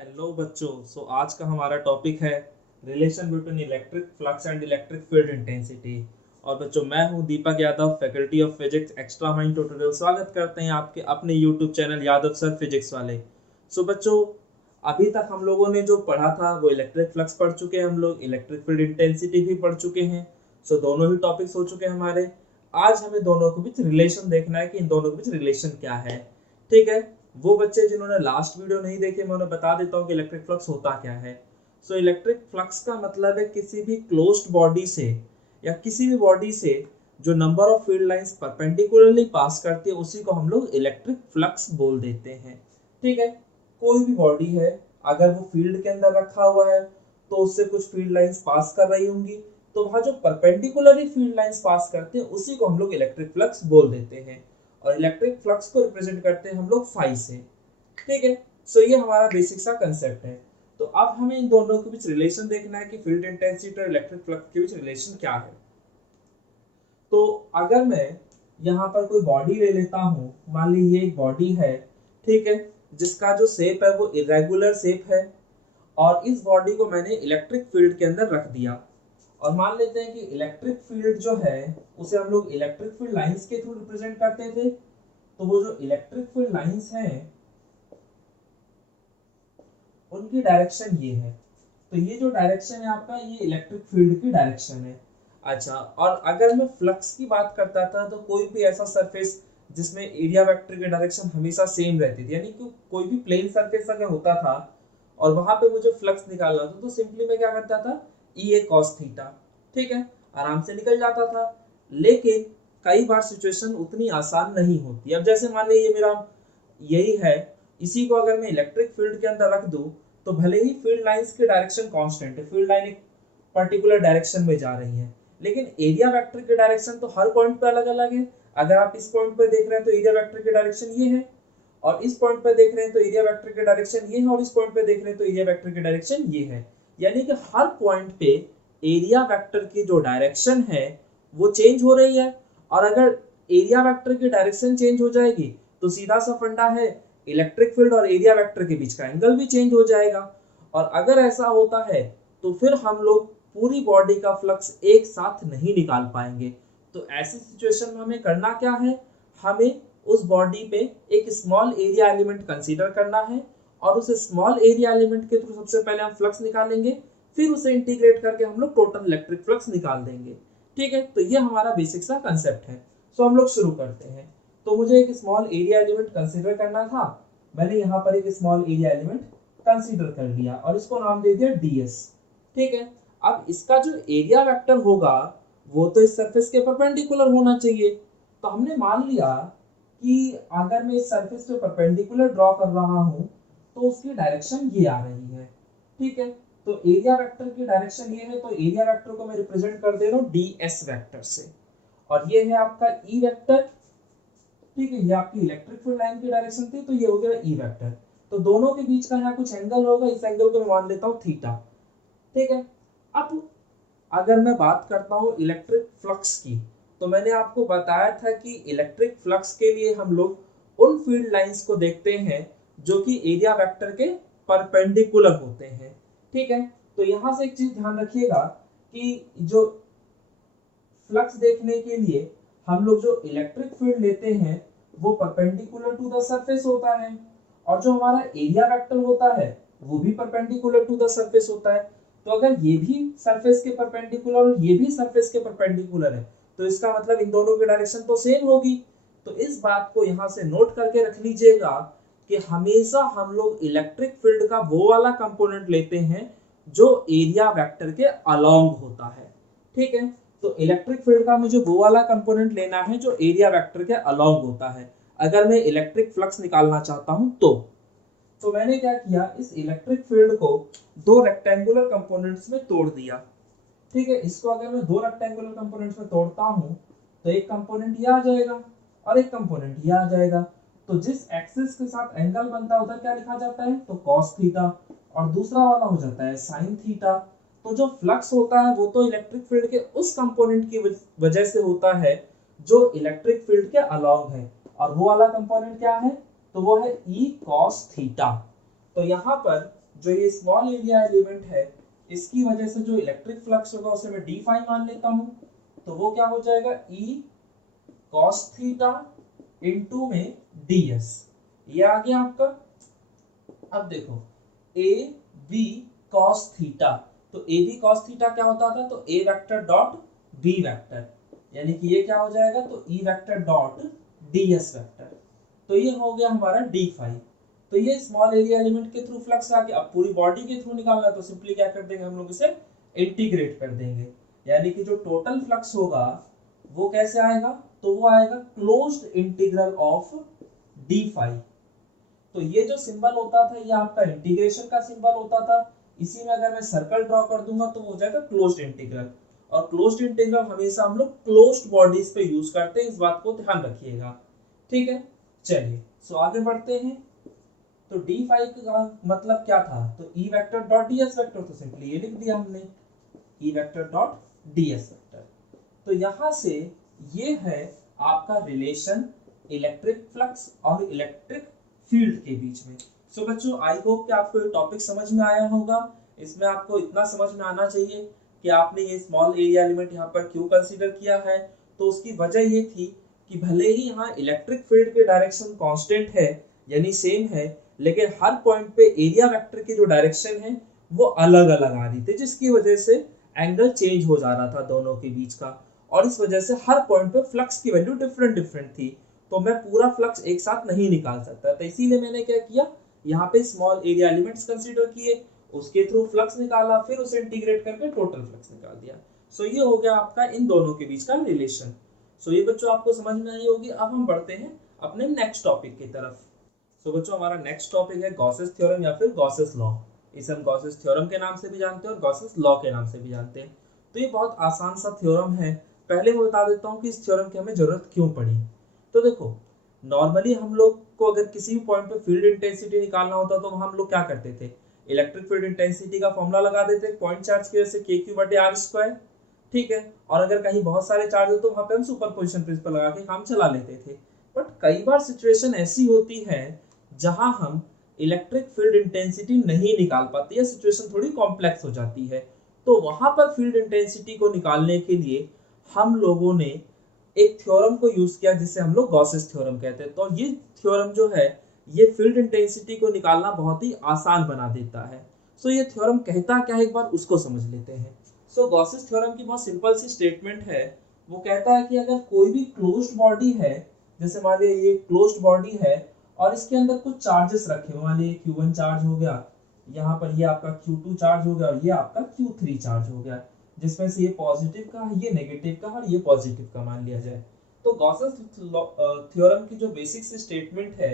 Hello बच्चों। आज का हमारा टॉपिक है relation between electric flux and electric field intensity. और बच्चों, मैं हूं Deepak Yadav, faculty of physics, extra mind tutorial. स्वागत करते हैं आपके अपने YouTube channel Yadav sir physics वाले। बच्चों, अभी तक हम लोगों ने जो पढ़ा था वो इलेक्ट्रिक फ्लक्स पढ़ चुके हैं, हम लोग इलेक्ट्रिक फील्ड इंटेंसिटी भी पढ़ चुके हैं। दोनों ही टॉपिक्स हो चुके हैं हमारे। आज हमें दोनों के बीच रिलेशन देखना है कि इन दोनों के बीच रिलेशन क्या है। ठीक है, वो बच्चे जिन्होंने लास्ट वीडियो नहीं देखे, मैं उन्हें बता देता हूँ कि इलेक्ट्रिक फ्लक्स होता क्या है। इलेक्ट्रिक फ्लक्स का मतलब है किसी भी क्लोज्ड बॉडी से या किसी भी बॉडी से जो number of field lines perpendicularly pass करती है उसी को हम लोग इलेक्ट्रिक फ्लक्स बोल देते हैं। ठीक है, कोई भी बॉडी है, अगर वो फील्ड के अंदर रखा हुआ है तो उससे कुछ फील्ड लाइंस पास कर रही होंगी, तो वहां जो परपेंडिकुलरली फील्ड लाइंस पास करते हैं उसी को हम लोग इलेक्ट्रिक फ्लक्स बोल देते हैं। और इलेक्ट्रिक फ्लक्स को रिप्रेजेंट करते हैं हम लोग फाई से। ठीक है, ये हमारा बेसिक सा कंसेप्ट है। तो अब हमें इन दोनों के बीच रिलेशन देखना है कि फील्ड इंटेंसिटी और इलेक्ट्रिक फ्लक्स के बीच रिलेशन क्या है। तो अगर मैं यहाँ पर कोई बॉडी ले लेता हूँ, मान ली ये एक बॉडी है, ठीक है, जिसका जो शेप है वो इरेगुलर शेप है, और इस बॉडी को मैंने इलेक्ट्रिक फील्ड के अंदर रख दिया। और मान लेते हैं कि इलेक्ट्रिक फील्ड जो है उसे हम लोग इलेक्ट्रिक फील्ड लाइंस के थ्रू रिप्रेजेंट करते थे। तो वो जो इलेक्ट्रिक फील्ड लाइंस हैं उनकी डायरेक्शन ये है। तो ये जो डायरेक्शन है आपका, ये इलेक्ट्रिक फील्ड की डायरेक्शन है। अच्छा, और अगर मैं फ्लक्स की बात करता था तो कोई भी ऐसा सरफेस जिसमें एरिया वेक्टर की डायरेक्शन हमेशा सेम रहती थी, यानी कि कोई भी प्लेन सरफेस अगर होता था और वहां पे मुझे फ्लक्स निकालना था तो सिंपली मैं क्या करता था, ई ए कॉस थीटा, ठीक है, आराम से निकल जाता था। लेकिन कई बार सिचुएशन उतनी आसान नहीं होती। अब जैसे मान लीजिए ये मेरा यही है, इसी को अगर मैं इलेक्ट्रिक फील्ड के अंदर रख दूं तो भले ही फील्ड लाइंस की डायरेक्शन कांस्टेंट है, फील्ड लाइन एक पर्टिकुलर डायरेक्शन में जा रही है, लेकिन एरिया वेक्टर की डायरेक्शन तो हर पॉइंट पे अलग अलग है। अगर आप इस पॉइंट पे देख रहे हैं तो एरिया वेक्टर की डायरेक्शन ये है, और इस पॉइंट पे देख रहे हैं तो एरिया वेक्टर की डायरेक्शन ये है, और इस पॉइंट पे देख रहे हैं तो एरिया वेक्टर की डायरेक्शन ये है। यानी कि हर पॉइंट पे एरिया वेक्टर की जो डायरेक्शन है वो चेंज हो रही है। और अगर एरिया वेक्टर की डायरेक्शन चेंज हो जाएगी तो सीधा सा फंडा है, इलेक्ट्रिक फील्ड और एरिया वेक्टर के बीच का एंगल भी चेंज हो जाएगा। और अगर ऐसा होता है तो फिर हम लोग पूरी बॉडी का फ्लक्स एक साथ नहीं निकाल पाएंगे। तो ऐसी सिचुएशन में हमें करना क्या है, हमें उस बॉडी पे एक स्मॉल एरिया एलिमेंट कंसीडर करना है, और उस स्मॉल एरिया एलिमेंट के थ्रू सबसे पहले हम फ्लक्स निकालेंगे, फिर उसे इंटीग्रेट करके हम लोग टोटल इलेक्ट्रिक फ्लक्स निकाल देंगे। ठीक है, तो ये हमारा बेसिक सा कंसेप्ट है। हम लोग शुरू करते हैं। तो मुझे एक स्मॉल एरिया एलिमेंट कंसीडर करना था, मैंने यहाँ पर एक स्मॉल एरिया एलिमेंट कंसीडर कर लिया और इसको नाम दे दिया ds। ठीक है, अब इसका जो एरिया वेक्टर होगा वो तो इस सरफेस के परपेंडिकुलर होना चाहिए। तो हमने मान लिया कि अगर मैं इस सरफेस पे परपेंडिकुलर ड्रॉ कर रहा हूँ तो उसकी डायरेक्शन ये आ रही है। ठीक है, तो एरिया वेक्टर की डायरेक्शन ये है, तो एरिया वेक्टर को मैं रिप्रेजेंट कर दे रहा हूँ ds वेक्टर से, और ये है आपका ई वेक्टर। ठीक है, ये आपकी इलेक्ट्रिक फील्ड लाइन की डायरेक्शन थी, तो ये हो गया ई वेक्टर। तो दोनों के बीच का यहाँ कुछ एंगल होगा, इस एंगल को मैं मान लेता हूँ थीटा। ठीक है, अब अगर मैं बात करता हूँ इलेक्ट्रिक फ्लक्स की, तो मैंने आपको बताया था कि इलेक्ट्रिक फ्लक्स के लिए हम लोग उन फील्ड लाइंस को देखते हैं जो कि एरिया वेक्टर के परपेंडिकुलर होते हैं। ठीक है, तो यहाँ से एक चीज ध्यान रखिएगा कि जो फ्लक्स देखने के लिए हम लोग जो इलेक्ट्रिक फील्ड लेते हैं वो परपेंडिकुलर टू द सरफेस होता है, और जो हमारा एरिया वेक्टर होता है वो भी परपेंडिकुलर टू द सरफेस होता है। तो अगर ये भी सरफेस के परपेंडिकुलर और ये भी सरफेस के परपेंडिकुलर है तो इसका मतलब इन दोनों की डायरेक्शन तो सेम होगी। तो इस बात को यहाँ से नोट करके रख लीजिएगा कि हमेशा हम लोग इलेक्ट्रिक फील्ड का वो वाला कंपोनेंट लेते हैं जो एरिया वेक्टर के अलोंग होता है। ठीक है, तो इलेक्ट्रिक फील्ड का मुझे वो वाला कंपोनेंट लेना है जो एरिया वेक्टर के अलोंग होता है अगर मैं इलेक्ट्रिक फ्लक्स निकालना चाहता हूं तो मैंने क्या किया, इस इलेक्ट्रिक फील्ड को दो रेक्टेंगुलर कंपोनेंट्स में तोड़ दिया। ठीक है, इसको अगर मैं दो रेक्टेंगुलर कंपोनेंट्स में तोड़ता हूं तो एक कंपोनेंट ये आ जाएगा और एक कंपोनेंट ये आ जाएगा। तो जिस एक्सिस के साथ एंगल बनता है उधर क्या लिखा जाता है, तो cos थीटा, और दूसरा वाला हो जाता है sin थीटा। तो जो फ्लक्स होता है वो तो इलेक्ट्रिक फील्ड के उस कंपोनेंट की वजह से होता है जो इलेक्ट्रिक फील्ड के अलोंग है, और वो वाला कंपोनेंट क्या है, तो वो है e cos थीटा। तो यहाँ पर जो ये स्मॉल एरिया एलिमेंट है इसकी वजह से जो इलेक्ट्रिक फ्लक्स होगा उसे मैं डी फाई मान लेता हूं, तो वो क्या हो जाएगा ई cos थीटा इनटू में ds, ये आ गया आपका। अब देखो a b cos थीटा, तो a b cos थीटा क्या होता था, तो a vector dot b vector, यानी कि ये क्या हो जाएगा, तो e vector dot ds vector, तो ये हो गया हमारा d फाई। तो ये स्मॉल एरिया एलिमेंट के थ्रू फ्लक्स आ गया। अब पूरी बॉडी के थ्रू निकालना है तो सिंपली क्या कर देंगे हम लोग, इसे इंटीग्रेट कर देंगे, यानी कि जो टोटल फ्लक्स होगा वो कैसे आएगा, तो वो आएगा closed integral of d phi. तो ये जो सिंबल होता था ये आपका इंटीग्रेशन का सिंबल होता था, इसी में अगर मैं सर्कल ड्रॉ कर दूंगा तो वो हो जाएगा क्लोज्ड इंटीग्रल। और क्लोज्ड इंटीग्रल हमेशा हम लोग क्लोज्ड बॉडीज पे यूज करते हैं, इस बात को ध्यान रखिएगा, ठीक है। चलिए सो आगे बढ़ते हैं। तो डी फाई का मतलब क्या था, तो E vector dot DS vector, तो सिंपली ये लिख दिया हमने E vector dot DS vector. तो यहां से ये है आपका रिलेशन इलेक्ट्रिक फ्लक्स और इलेक्ट्रिक फील्ड के बीच में। सो बच्चों आई होप कि आपको ये टॉपिक समझ में आया होगा। इसमें आपको इतना समझ में आना चाहिए कि आपने ये स्मॉल एरिया एलिमेंट यहाँ पर क्यों कंसीडर किया है। तो उसकी वजह ये थी कि भले ही यहाँ इलेक्ट्रिक फील्ड के डायरेक्शन कांस्टेंट है यानी सेम है, लेकिन हर पॉइंट पे एरिया वेक्टर की जो डायरेक्शन है वो अलग अलग आ रही थी, जिसकी वजह से एंगल चेंज हो जा रहा था दोनों के बीच का, और इस वजह से हर पॉइंट पे फ्लक्स की वैल्यू डिफरेंट डिफरेंट थी। तो मैं पूरा फ्लक्स एक साथ नहीं निकाल सकता, तो इसीलिए मैंने क्या किया, यहाँ पे स्मॉल एरिया एलिमेंट्स कंसीडर किए, उसके थ्रू फ्लक्स निकाला, फिर उसे इंटीग्रेट करके टोटल फ्लक्स निकाल दिया। सो ये हो गया आपका इन दोनों के बीच का रिलेशन। सो ये बच्चों आपको समझ में आई होगी। अब हम बढ़ते हैं अपने नेक्स्ट टॉपिक की तरफ। सो बच्चों हमारा नेक्स्ट टॉपिक है गॉसेस थ्योरम या फिर गॉसेस लॉ। इसे हम गॉसेस थ्योरम के नाम से भी जानते हैं और गॉसेस लॉ के नाम से भी जानते हैं। तो ये बहुत आसान सा थ्योरम है। पहले मैं बता देता हूँ कि इस थ्योरम की हमें जरूरत क्यों पड़ी। तो देखो नॉर्मली हम लोग को अगर किसी भी पॉइंट पे फील्ड इंटेंसिटी निकालना होता तो हम लोग क्या करते थे, इलेक्ट्रिक फील्ड इंटेंसिटी का फॉर्मूला लगा देते पॉइंट चार्ज की वजह से k/r², ठीक है। और अगर कहीं बहुत सारे चार्ज हो तो वहां पे हम सुपरपोजिशन प्रिंसिपल लगा के काम चला लेते थे। बट कई बार सिचुएशन ऐसी होती है जहां हम इलेक्ट्रिक फील्ड इंटेंसिटी नहीं निकाल पाते या सिचुएशन थोड़ी कॉम्प्लेक्स हो जाती है, तो वहां पर फील्ड इंटेंसिटी को निकालने के लिए हम लोगों ने एक थ्योरम को यूज किया जिसे हम लोग गॉसेस थ्योरम कहते हैं। तो ये थ्योरम जो है ये फील्ड इंटेंसिटी को निकालना बहुत ही आसान बना देता है। सो ये थ्योरम कहता क्या है एक बार उसको समझ लेते हैं। सो गॉसेस थ्योरम की बहुत सिंपल सी स्टेटमेंट है। वो कहता है कि अगर कोई भी क्लोज्ड बॉडी है, जैसे मान लीजिए ये क्लोज्ड बॉडी है और इसके अंदर कुछ चार्जेस रखे हुए, मान लीजिए Q1 चार्ज हो गया, यहाँ पर ये आपका Q2 चार्ज हो गया और ये आपका Q3 चार्ज हो गया, जिसमें से ये पॉजिटिव का है, ये नेगेटिव का और ये पॉजिटिव का मान लिया जाए। तो गॉसेस थ्योरम की जो बेसिक स्टेटमेंट है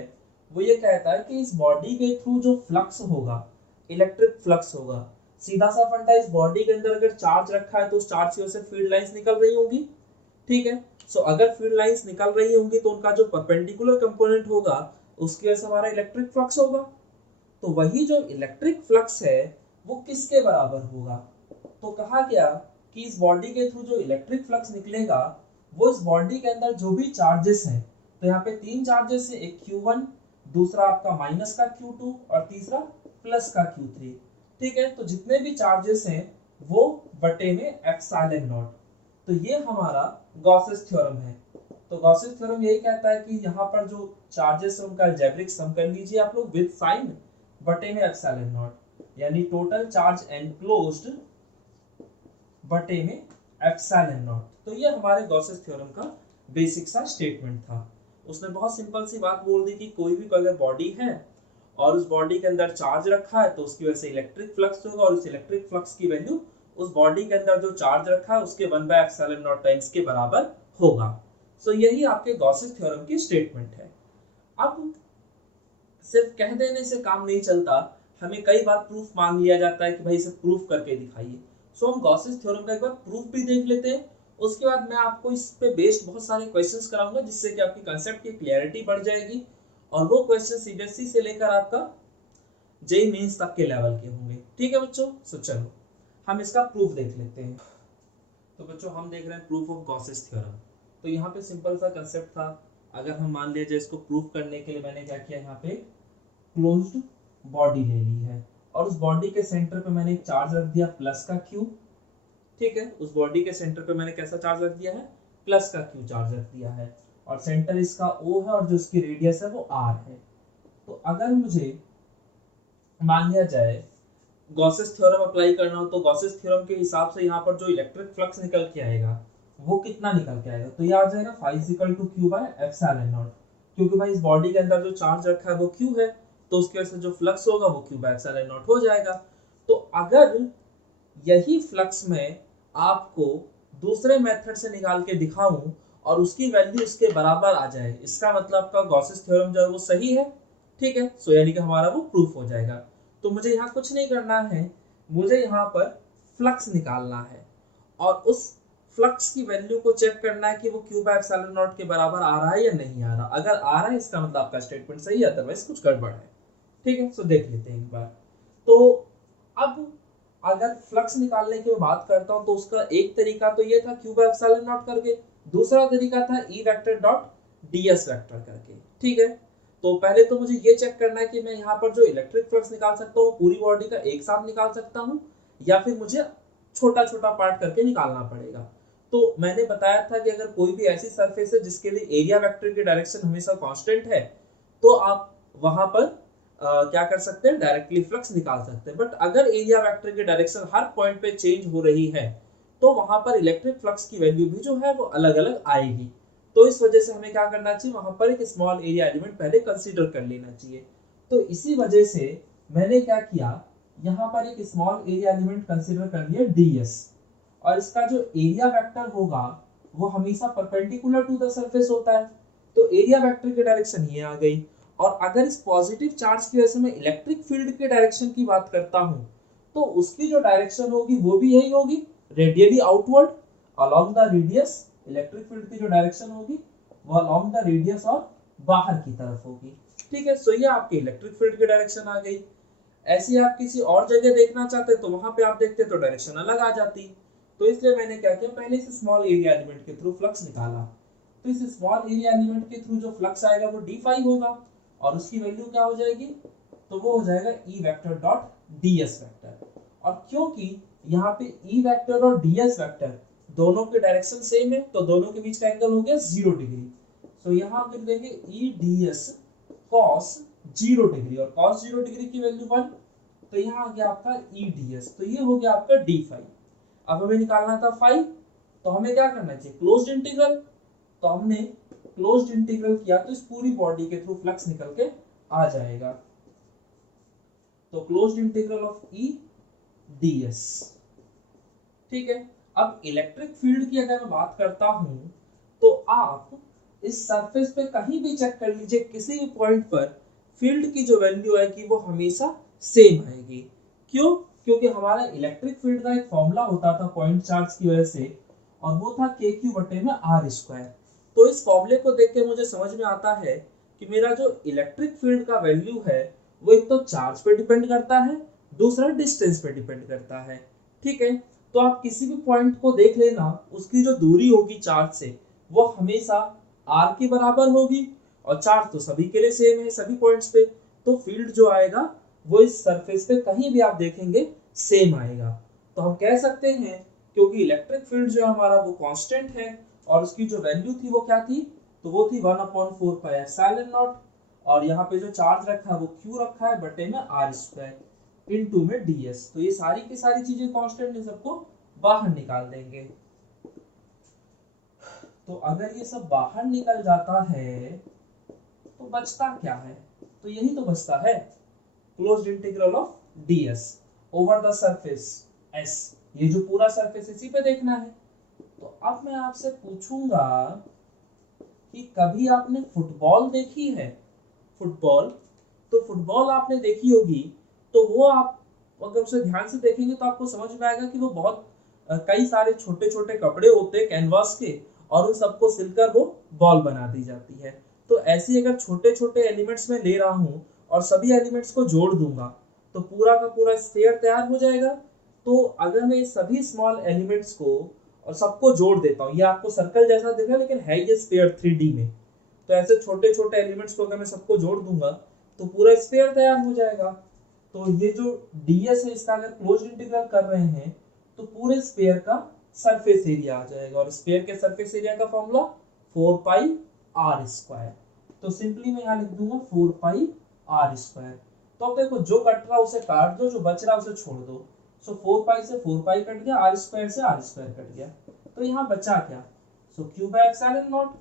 वो ये कहता है कि इस बॉडी के थ्रू जो फ्लक्स होगा, इलेक्ट्रिक फ्लक्स होगा, सीधा सा फंडा, इस बॉडी के अंदर अगर चार्ज रखा है तो उस चार्ज की वजह से फील्ड लाइंस निकल रही होंगी, ठीक है। सो अगर फील्ड लाइंस निकल रही होंगी तो उनका जो परपेंडिकुलर कंपोनेंट होगा उसकी वजह से हमारा इलेक्ट्रिक फ्लक्स होगा। तो वही जो इलेक्ट्रिक फ्लक्स है वो किसके बराबर होगा, तो कहा गया कि इस बॉडी के थ्रू जो इलेक्ट्रिक फ्लक्स निकलेगा वो इस बॉडी के अंदर जो भी चार्जेस हैं, तो यहाँ पे 3 चार्जेस है, एक Q1, दूसरा आपका माइनस का Q2 और तीसरा प्लस का Q3, ठीक है। तो जितने भी चार्जेस हैं वो बटे में एप्सिलॉन नॉट। तो ये हमारा गॉसेस थ्योरम है। तो गॉसेस थ्योरम यही कहता है कि यहाँ पर जो चार्जेस है उनका अलजेब्रिक सम कर लीजिए आप लोग विद साइन बटे में एप्सिलॉन नॉट, यानी टोटल चार्ज एनक्लोज्ड बटे में एप्सिलॉन नॉट। तो ये हमारे गॉसेस थ्योरम का बेसिक सा स्टेटमेंट था। उसने बहुत सिंपल सी बात बोल दी कि कोई भी अगर बॉडी है और उस बॉडी के अंदर चार्ज रखा है तो उसकी वजह से इलेक्ट्रिक फ्लक्स होगा, और उस इलेक्ट्रिक फ्लक्स की वैल्यू उस बॉडी के अंदर जो चार्ज रखा है उसके 1/ε0 टाइम्स के बराबर होगा। सो यही आपके गॉसेस थ्योरम की स्टेटमेंट है। अब सिर्फ कह देने से काम नहीं चलता, हमें कई बार प्रूफ मांग लिया जाता है कि भाई इसे प्रूफ करके दिखाइए। सो हम गॉसेस थ्योरम का एक बार प्रूफ भी देख लेते हैं, उसके बाद मैं आपको इस पे बेस्ड बहुत सारे क्वेश्चंस कराऊंगा जिससे कि आपकी कांसेप्ट की क्लैरिटी बढ़ जाएगी, और वो क्वेश्चन सीबीएसई से लेकर आपका जेईई मेंस तक के लेवल के होंगे, ठीक है बच्चों। सो चलो हम इसका प्रूफ देख लेते हैं। तो बच्चों हम देख रहे हैं प्रूफ ऑफ गॉसेस थ्योरम। तो यहाँ पे सिंपल सा कंसेप्ट था, अगर हम मान लीजिए इसको प्रूफ करने के लिए मैंने क्या किया, यहाँ पे क्लोज्ड बॉडी ले ली है और और उस बॉडी के सेंटर पे मैंने एक चार्ज रख दिया प्लस का क्यू। ठीक है, उस बॉडी के सेंटर पे मैंने कैसा चार्ज रख दिया है, प्लस का क्यू चार्ज रख दिया है, और सेंटर इसका O है और जो इसकी रेडियस है वो R है। तो अगर मुझे मान लिया जाए गॉसेस थ्योरम अप्लाई करना हो, तो गॉसेस थ्योरम के हिसाब से यहाँ पर जो इलेक्ट्रिक फ्लक्स निकल के आएगा वो कितना निकल के आएगा, तो ये आ जाएगा phi = q by epsilon naught, क्योंकि भाई इस बॉडी के अंदर जो चार्ज रखा है वो q है, तो उसकी वजह से जो फ्लक्स होगा वो q by epsilon naught हो जाएगा। तो अगर यही फ्लक्स में आपको दूसरे मेथड से निकाल के दिखाऊं और उसकी वैल्यू इसके बराबर आ जाए, इसका मतलब आपका गॉसेस थ्योरम जो है वो सही है। ठीक है, सो यानी कि हमारा वो प्रूफ हो जाएगा। तो मुझे यहाँ कुछ नहीं करना है, मुझे यहाँ पर फ्लक्स निकालना है और उस फ्लक्स की वैल्यू को चेक करना है कि वो q by epsilon naught के बराबर आ रहा है या नहीं आ रहा। अगर आ रहा है इसका मतलब आपका स्टेटमेंट सही है, अदरवाइज कुछ गड़बड़ है। ठीक है, सो देख लेते हैं एक बार। तो अब अगर फ्लक्स निकालने की मैं बात करता हूं तो उसका एक तरीका तो ये था q by epsilon naught करके, दूसरा तरीका था E vector dot ds vector करके। ठीक है, तो पहले तो मुझे ये चेक करना है कि मैं यहाँ पर जो इलेक्ट्रिक फ्लक्स निकाल सकता हूँ पूरी बॉडी का एक साथ निकाल सकता हूँ या फिर मुझे छोटा छोटा पार्ट करके निकालना पड़ेगा। तो मैंने बताया था कि अगर कोई भी ऐसी सरफेस है जिसके लिए एरिया वेक्टर की डायरेक्शन हमेशा कांस्टेंट है, तो आप वहां पर क्या कर सकते हैं, डायरेक्टली फ्लक्स निकाल सकते हैं। बट अगर एरिया वेक्टर की डायरेक्शन हर पॉइंट पे चेंज हो रही है तो वहां पर इलेक्ट्रिक फ्लक्स की वैल्यू भी जो है वो अलग अलग आएगी। तो इस वजह से हमें क्या करना चाहिए, वहां पर एक स्मॉल एरिया एलिमेंट पहले कंसीडर कर लेना चाहिए। तो इसी वजह से मैंने क्या किया, यहाँ पर एक स्मॉल एरिया एलिमेंट कंसीडर कर लिया ds, और इसका जो एरिया वेक्टर होगा वो हमेशा परपेंडिकुलर टू द सरफेस होता है। तो एरिया वेक्टर की डायरेक्शन ये आ गई। और अगर इस पॉजिटिव चार्ज की वजह से मैं इलेक्ट्रिक फील्ड के डायरेक्शन की बात करता हूं, तो उसकी जो डायरेक्शन होगी वो भी यही होगी, radially outward along the radius. Electric field की जो डायरेक्शन होगी वो अलोंग द रेडियस और बाहर की तरफ होगी। ठीक है, सो ये आपकी इलेक्ट्रिक फील्ड की डायरेक्शन आ गई। ऐसी आप किसी और जगह देखना चाहते तो वहां पे आप देखते तो डायरेक्शन अलग आ जाती। तो इसलिए मैंने क्या किया, पहले इस स्मॉल एरिया एलिमेंट के थ्रू फ्लक्स निकाला। तो इस स्मॉल एरिया एलिमेंट के थ्रू जो फ्लक्स आएगा वो d phi होगा और उसकी वैल्यू क्या हो जाएगी, तो वो हो जाएगा E vector dot ds vector. और क्योंकि यहाँ पे E वेक्टर और ds वेक्टर दोनों के डायरेक्शन सेम है तो दोनों के बीच का एंगल हो गया 0 डिग्री। तो यहाँ हम लिख देंगे E ds cos 0 डिग्री, और cos 0 डिग्री की वैल्यू 1, तो यहाँ आ गया आपका E ds। तो ये हो गया आपका d phi। अब हमें निकालना था phi, तो हमें क्या करना चाहिए, क्लोज्ड इंटीग्रल। तो हमने क्लोज्ड इंटीग्रल किया तो इस पूरी बॉडी के थ्रू फ्लक्स निकल के आ जाएगा। तो closed integral of E ds। ठीक है, अब इलेक्ट्रिक फील्ड की अगर मैं बात करता हूं तो आप इस सरफेस पे कहीं भी चेक कर लीजिए, किसी भी पॉइंट पर फील्ड की जो वैल्यू आएगी वो हमेशा सेम आएगी। क्यों, क्योंकि हमारा इलेक्ट्रिक फील्ड का एक फॉर्मूला होता था पॉइंट चार्ज की वजह से, और वो था kq बटे में r स्क्वायर। तो इस फॉर्मूले को देख के मुझे समझ में आता है कि मेरा जो इलेक्ट्रिक फील्ड का वैल्यू है वो एक तो चार्ज पे डिपेंड करता है, दूसरा डिस्टेंस पे डिपेंड करता है। ठीक है, तो आप किसी भी पॉइंट को देख लेना, उसकी जो दूरी होगी चार्ज से वो हमेशा r के बराबर होगी, और चार्ज तो सभी के लिए सेम है सभी पॉइंट्स पे। तो फील्ड जो आएगा वो इस सरफेस पे कहीं भी आप देखेंगे सेम आएगा। तो हम कह सकते हैं क्योंकि इलेक्ट्रिक फील्ड जो है हमारा वो कांस्टेंट है और उसकी जो वैल्यू थी वो क्या थी, तो वो थी 1/4 पाई एप्सिलॉन नॉट, और यहाँ पे जो चार्ज रखा है वो q रखा है बटे में r स्क्वायर इनटू में ds। तो ये सारी की सारी चीजें कांस्टेंट है, सबको बाहर निकाल देंगे। तो अगर ये सब बाहर निकल जाता है तो बचता क्या है, तो यही तो बचता है, closed integral of ds over the surface s। ये जो पूरा सरफेस इसी पे देखना है। तो अब मैं आपसे पूछूंगा कि कभी आपने फुटबॉल देखी है, फुटबॉल, तो फुटबॉल आपने देखी होगी, तो वो आप अगर उसे ध्यान से देखेंगे तो आपको समझ में आएगा कि वो बहुत कई सारे छोटे छोटे कपड़े होते हैं कैनवास के, और उन सबको सिलकर वो बॉल बना दी जाती है। तो ऐसे अगर छोटे छोटे एलिमेंट्स में ले रहा हूँ और सभी एलिमेंट्स को जोड़ दूंगा तो पूरा का पूरा स्फीयर तैयार हो जाएगा। तो अगर मैं सभी स्मॉल एलिमेंट्स को और सबको जोड़ देता हूँ, ये आपको सर्कल जैसा दिख रहा है लेकिन है ये स्फीयर 3D में, तो ऐसे छोटे छोटे एलिमेंट्स को अगर मैं सबको जोड़ दूंगा तो पूरा स्फीयर तैयार हो जाएगा। तो ये जो ds है इसका अगर क्लोज इंटीग्रल कर रहे हैं तो पूरे स्फीयर का सरफेस एरिया आ जाएगा, और स्फीयर के सरफेस एरिया का फॉर्मूला 4 पाई r स्क्वायर। तो सिंपली मैं यहाँ लिख दूंगा 4 पाई r स्क्वायर। तो अब देखो जो कट रहा उसे काट दो, जो बच रहा उसे छोड़ दो। सो 4 पाई से 4 पाई कट गया, r स्क्वायर से r स्क्वायर कट गया, तो यहाँ बचा क्या? सो q बाय एप्सिलॉन नॉट।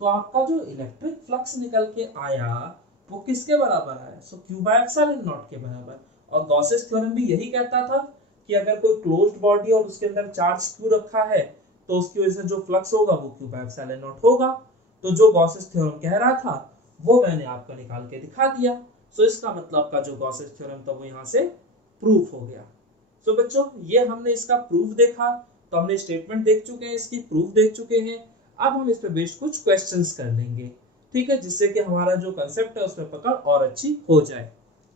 तो आपका जो इलेक्ट्रिक फ्लक्स निकल के आया वो किसके बराबर आया? सो q बाय एप्सिलॉन नॉट के बराबर। और गॉसेस थ्योरम भी यही कहता था कि अगर कोई क्लोज्ड बॉडी और उसके अंदर चार्ज q रखा है तो उसकी वजह से जो फ्लक्स होगा वो q बाय एप्सिलॉन नॉट होगा। तो जो गॉसेस थ्योरम कह रहा था वो मैंने आपको निकाल के दिखा दिया। सो इसका मतलब का जो गॉसेस थ्योरम था वो यहाँ से प्रूफ हो गया। सो बच्चों ये हमने इसका प्रूफ देखा, तो हमने स्टेटमेंट देख चुके हैं, इसकी प्रूफ देख चुके हैं। अब हम इस पे बेस्ड कुछ क्वेश्चंस कर लेंगे, ठीक है, जिससे कि हमारा जो कंसेप्ट है उसमें पकड़ और अच्छी हो जाए।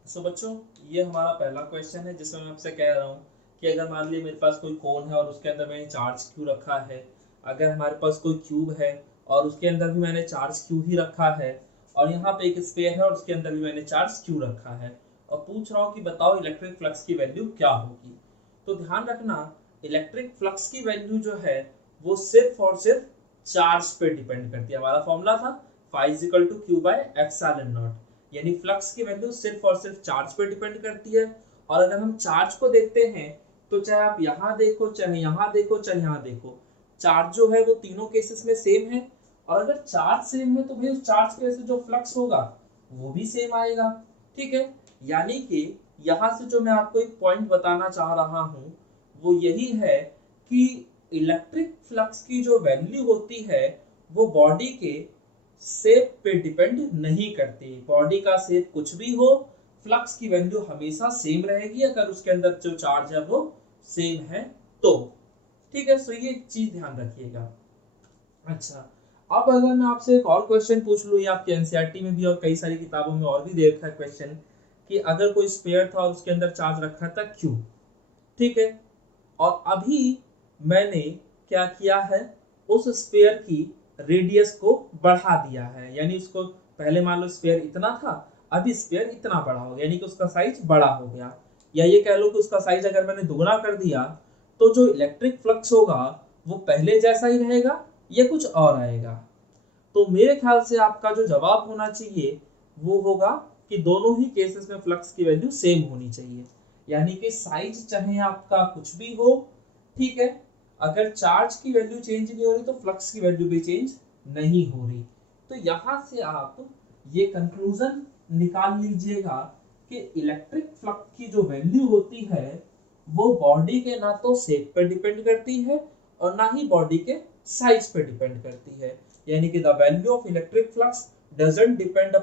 सो बच्चों ये हमारा पहला क्वेश्चन है जिसमें मैं आपसे कह रहा हूँ कि अगर मान लीजिए मेरे पास कोई कोन है और उसके अंदर मैंने चार्ज क्यू रखा है, अगर हमारे पास कोई क्यूब है और उसके अंदर भी मैंने चार्ज क्यू ही रखा है, और यहाँ पे एक स्फीयर है और उसके अंदर भी मैंने चार्ज क्यू रखा है, और पूछ रहा हूँ कि बताओ इलेक्ट्रिक फ्लक्स की वैल्यू क्या होगी। तो ध्यान रखना इलेक्ट्रिक फ्लक्स की वैल्यू जो है वो सिर्फ और सिर्फ चार्ज पे डिपेंड करती है। हमारा फॉर्मूला था phi is equal to q by epsilon naught, यानी फ्लक्स की वैल्यू सिर्फ और सिर्फ चार्ज पे डिपेंड करती है। और अगर हम चार्ज को देखते हैं तो चाहे आप यहाँ देखो, चाहे यहाँ देखो, चाहे यहाँ देखो, चार्ज जो है वो तीनों केसेस में सेम है। और अगर चार्ज सेम है तो भाई उस चार्ज की वजह से जो फ्लक्स होगा वो भी सेम आएगा, ठीक है। यानी कि यहाँ से जो मैं आपको एक पॉइंट बताना चाह रहा हूँ वो यही है कि इलेक्ट्रिक फ्लक्स की जो वैल्यू होती है वो बॉडी के शेप पे डिपेंड नहीं करती। बॉडी का शेप कुछ भी हो, फ्लक्स की वैल्यू हमेशा सेम रहेगी अगर उसके अंदर जो चार्ज है वो सेम है तो, ठीक है। सो ये चीज ध्यान रखिएगा। अच्छा, अब अगर मैं आपसे एक और क्वेश्चन पूछ लूँ, ये आपके एनसीईआरटी में भी और कई सारी किताबों में और भी दे रखा है क्वेश्चन, कि अगर कोई स्फीयर था और उसके अंदर चार्ज रखा था क्यू, ठीक है, और अभी मैंने क्या किया है, उस स्फीयर की रेडियस को बढ़ा दिया है, यानी उसको पहले मान लो स्फीयर इतना था, अभी स्फीयर इतना बड़ा हो गया, यानी कि उसका साइज बड़ा हो गया। या ये कह लो कि उसका साइज अगर मैंने दुगना कर दिया तो जो इलेक्ट्रिक फ्लक्स होगा वो पहले जैसा ही रहेगा या कुछ और आएगा। तो मेरे ख्याल से आपका जो जवाब होना चाहिए वो होगा कि दोनों ही केसेस में फ्लक्स की वैल्यू सेम होनी चाहिए, यानी कि साइज चाहे आपका कुछ भी हो, ठीक है, अगर चार्ज की वैल्यू चेंज नहीं हो रही तो फ्लक्स की वैल्यू भी चेंज नहीं हो रही। तो यहाँ से आप ये कंक्लूजन निकाल लीजिएगा कि इलेक्ट्रिक फ्लक्स की जो वैल्यू होती है वो बॉडी के ना तो शेप पर डिपेंड करती है और ना ही बॉडी के साइज पे डिपेंड करती है, यानी कि the value of electric flux doesn't depend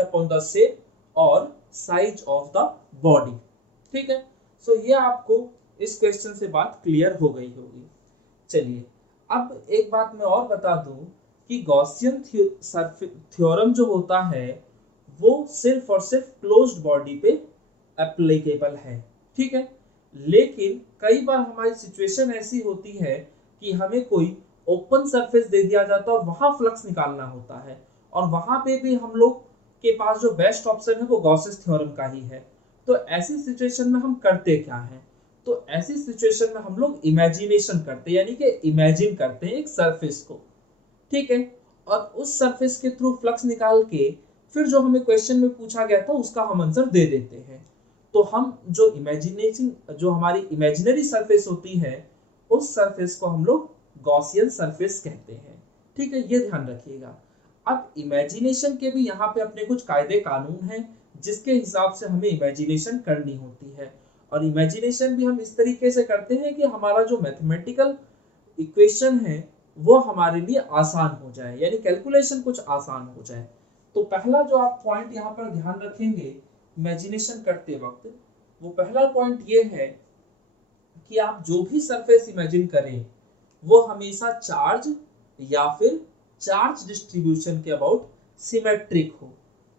upon the shape और साइज ऑफ द बॉडी, ठीक है। सो ये आपको इस क्वेश्चन से बात क्लियर हो गई होगी। चलिए अब एक बात मैं और बता दूं कि गॉसियन थ्योरम जो होता है वो सिर्फ और सिर्फ क्लोज्ड बॉडी पे एप्लीकेबल है, ठीक है। लेकिन कई बार हमारी सिचुएशन ऐसी होती है कि हमें कोई ओपन सरफेस दे दिया जाता है और वहां फ्लक्स निकालना होता है, और वहां पे भी हम लोग के पास जो बेस्ट ऑप्शन है वो गॉसेस थ्योरम का ही है। तो ऐसी सिचुएशन में हम करते क्या हैं? तो ऐसी सिचुएशन में हम लोग इमेजिनेशन करते हैं, यानी कि इमेजिन करते हैं एक सरफेस को, ठीक है, और उस सरफेस के थ्रू फ्लक्स निकाल के फिर जो हमें क्वेश्चन में पूछा गया था उसका हम आंसर दे देते हैं। तो हम जो इमेजिनेशन, जो हमारी इमेजिनरी सरफेस होती है उस सरफेस को हम लोग गॉसियन सरफेस कहते हैं, ठीक है, ये ध्यान रखिएगा। अब इमेजिनेशन के भी यहाँ पे अपने कुछ कायदे कानून हैं जिसके हिसाब से हमें इमेजिनेशन करनी होती है, और इमेजिनेशन भी हम इस तरीके से करते हैं कि हमारा जो मैथमेटिकल इक्वेशन है वो हमारे लिए आसान हो जाए, यानी कैलकुलेशन कुछ आसान हो जाए। तो पहला जो आप पॉइंट यहाँ पर ध्यान रखेंगे इमेजिनेशन करते वक्त, वो पहला पॉइंट ये है कि आप जो भी सरफेस इमेजिन करें वो हमेशा चार्ज या फिर चार्ज डिस्ट्रीब्यूशन के अबाउट सिमेट्रिक हो,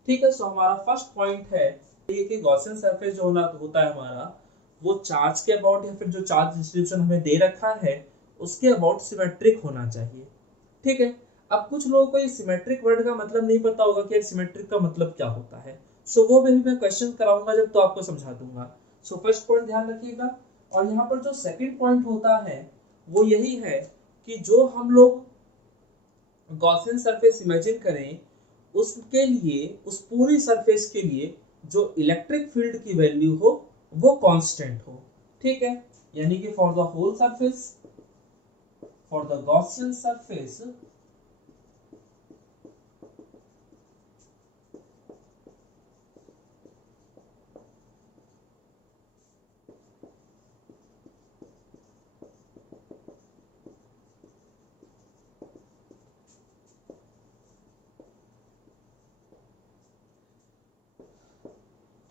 ठीक है। सो हमारा फर्स्ट पॉइंट है ये कि गॉसियन सरफेस जो होता है हमारा वो चार्ज के अबाउट या फिर जो चार्ज डिस्ट्रीब्यूशन हमें दे रखा है उसके अबाउट सिमेट्रिक होना चाहिए, ठीक है। अब कुछ लोगों को ये सिमेट्रिक वर्ड का मतलब नहीं पता होगा कि सिमेट्रिक का मतलब क्या होता है। सो वो भी मैं क्वेश्चन कराऊंगा जब, तो आपको समझा दूंगा। सो फर्स्ट पॉइंट ध्यान रखिएगा। और यहाँ पर जो सेकंड पॉइंट होता है वो यही है कि जो हम लोग गॉसियन सरफेस इमेजिन करें, उसके लिए, उस पूरी सरफेस के लिए जो इलेक्ट्रिक फील्ड की वैल्यू हो वो कांस्टेंट हो। ठीक है, यानी कि for the whole surface, for the Gaussian surface,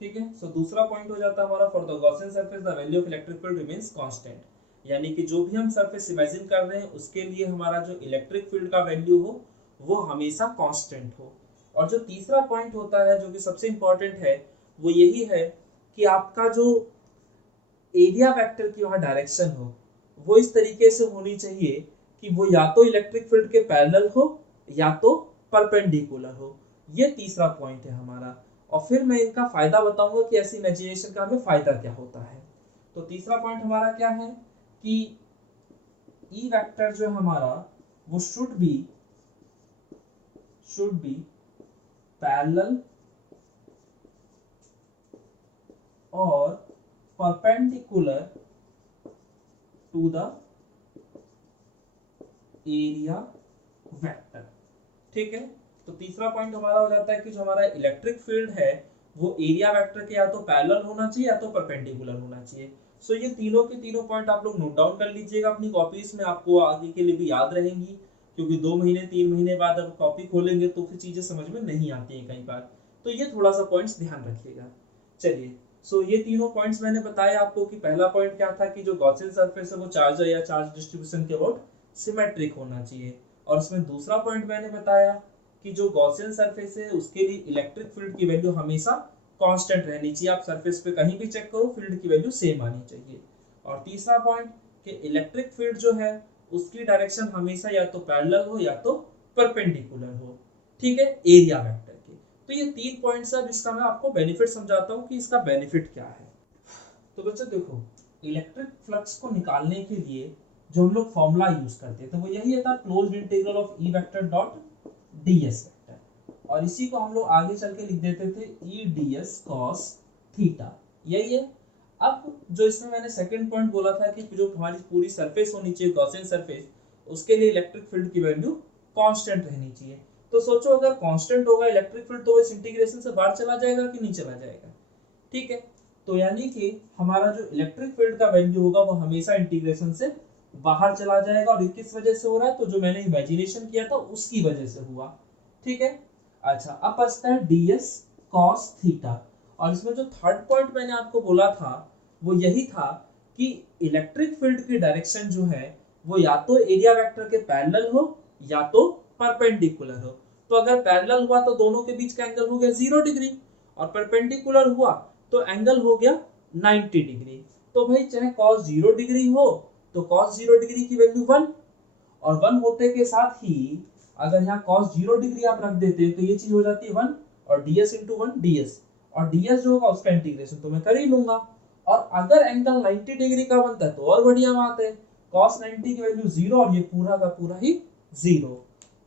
ठीक है। सो दूसरा पॉइंट हो जाता है हमारा, for the Gaussian surface the value of electric field remains constant, यानी कि जो भी हम सरफेस इमेजिन कर रहे हैं उसके लिए हमारा जो इलेक्ट्रिक फील्ड का वैल्यू हो वो हमेशा कांस्टेंट हो। और जो तीसरा पॉइंट होता है जो कि सबसे इंपॉर्टेंट है वो यही है कि आपका जो एरिया वेक्टर की वहां डायरेक्शन हो वो इस तरीके से होनी चाहिए कि वो या तो इलेक्ट्रिक फील्ड के पैरेलल हो या तो परपेंडिकुलर हो। ये तीसरा पॉइंट है हमारा। और फिर मैं इनका फायदा बताऊंगा कि ऐसी इमेजिनेशन का हमें फायदा क्या होता है। तो तीसरा पॉइंट हमारा क्या है कि ई वेक्टर जो है हमारा वो शुड बी पैरेलल और perpendicular to the area vector. ठीक है, तो तीसरा पॉइंट हमारा हो जाता है कि जो हमारा इलेक्ट्रिक फील्ड है वो एरिया वेक्टर के या तो पैरेलल होना चाहिए या तो परपेंडिकुलर होना चाहिए। सो ये तीनों के तीनों पॉइंट आप लोग नोट डाउन कर लीजिएगा अपनी कॉपीज में, आपको आगे के लिए भी याद रहेंगी, क्योंकि 2 महीने 3 महीने बाद अब कॉपी खोलेंगे तो फिर चीजें समझ में नहीं आती हैं कई बार। तो ये थोड़ा सा पॉइंट्स ध्यान रखिएगा। चलिए, सो ये तीनों पॉइंट्स मैंने बताया आपको कि पहला पॉइंट क्या था कि जो गॉसियन सरफेस है वो चार्ज या चार्ज डिस्ट्रीब्यूशन के अबाउट सिमेट्रिक होना चाहिए। और उसमें दूसरा पॉइंट मैंने बताया कि जो गॉसियन सरफेस है उसके लिए इलेक्ट्रिक फील्ड की वैल्यू हमेशा कांस्टेंट रहनी चाहिए, आप सरफेस पे कहीं भी चेक करो फील्ड की वैल्यू सेम आनी चाहिए। और तीसरा पॉइंट कि इलेक्ट्रिक फील्ड जो है उसकी डायरेक्शन हमेशा या तो पैरेलल हो या तो परपेंडिकुलर हो। ठीक है, एरिया वेक्टर के। तो ये 3 पॉइंट्स अब इसका मैं आपको बेनिफिट समझाता हूँ कि इसका बेनिफिट क्या है। तो बच्चों देखो, इलेक्ट्रिक फ्लक्स को निकालने के लिए जो हम लोग फॉर्मूला यूज करते हैं तो वो यही था, closed integral of E vector dot ds vector. और इसी को हम लोग आगे चल के लिख देते थे ई ds cos थीटा, यही है। अब जो इसमें मैंने सेकंड पॉइंट बोला था कि जो हमारी पूरी सरफेस होनी चाहिए गॉसियन सरफेस, उसके लिए इलेक्ट्रिक फील्ड की वैल्यू कांस्टेंट रहनी चाहिए। तो सोचो अगर कांस्टेंट होगा इलेक्ट्रिक फील्ड तो इस इंटीग्रेशन से बाहर चला जाएगा कि नहीं चला जाएगा। ठीक है, तो यानी कि हमारा जो इलेक्ट्रिक फील्ड का वैल्यू होगा वो हमेशा इंटीग्रेशन से बाहर चला जाएगा। और किस वजह से हो रहा है, तो जो मैंने इमेजिनेशन किया था उसकी वजह से हुआ। ठीक है, अच्छा अब बचता है ds cos थीटा। और इसमें जो थर्ड पॉइंट मैंने आपको बोला था वो यही था कि इलेक्ट्रिक फील्ड की डायरेक्शन जो है वो या तो एरिया वेक्टर के पैरेलल हो या तो परपेंडिकुलर हो। तो अगर पैरेलल हुआ तो दोनों के बीच का एंगल हो गया 0 डिग्री, और परपेंडिकुलर हुआ तो एंगल हो गया 90 डिग्री। तो भाई चाहे cos 0 डिग्री हो तो cos 0 डिग्री की वैल्यू 1, और 1 होते के साथ ही अगर यहाँ cos 0 डिग्री आप रख देते हैं तो ये चीज हो जाती है 1 और ds into 1 ds, और ds जो होगा उसका इंटीग्रेशन तो मैं कर ही लूंगा। और अगर एंगल 90 डिग्री का बनता है तो और बढ़िया बात है, cos 90 की वैल्यू 0 और ये पूरा का पूरा ही 0।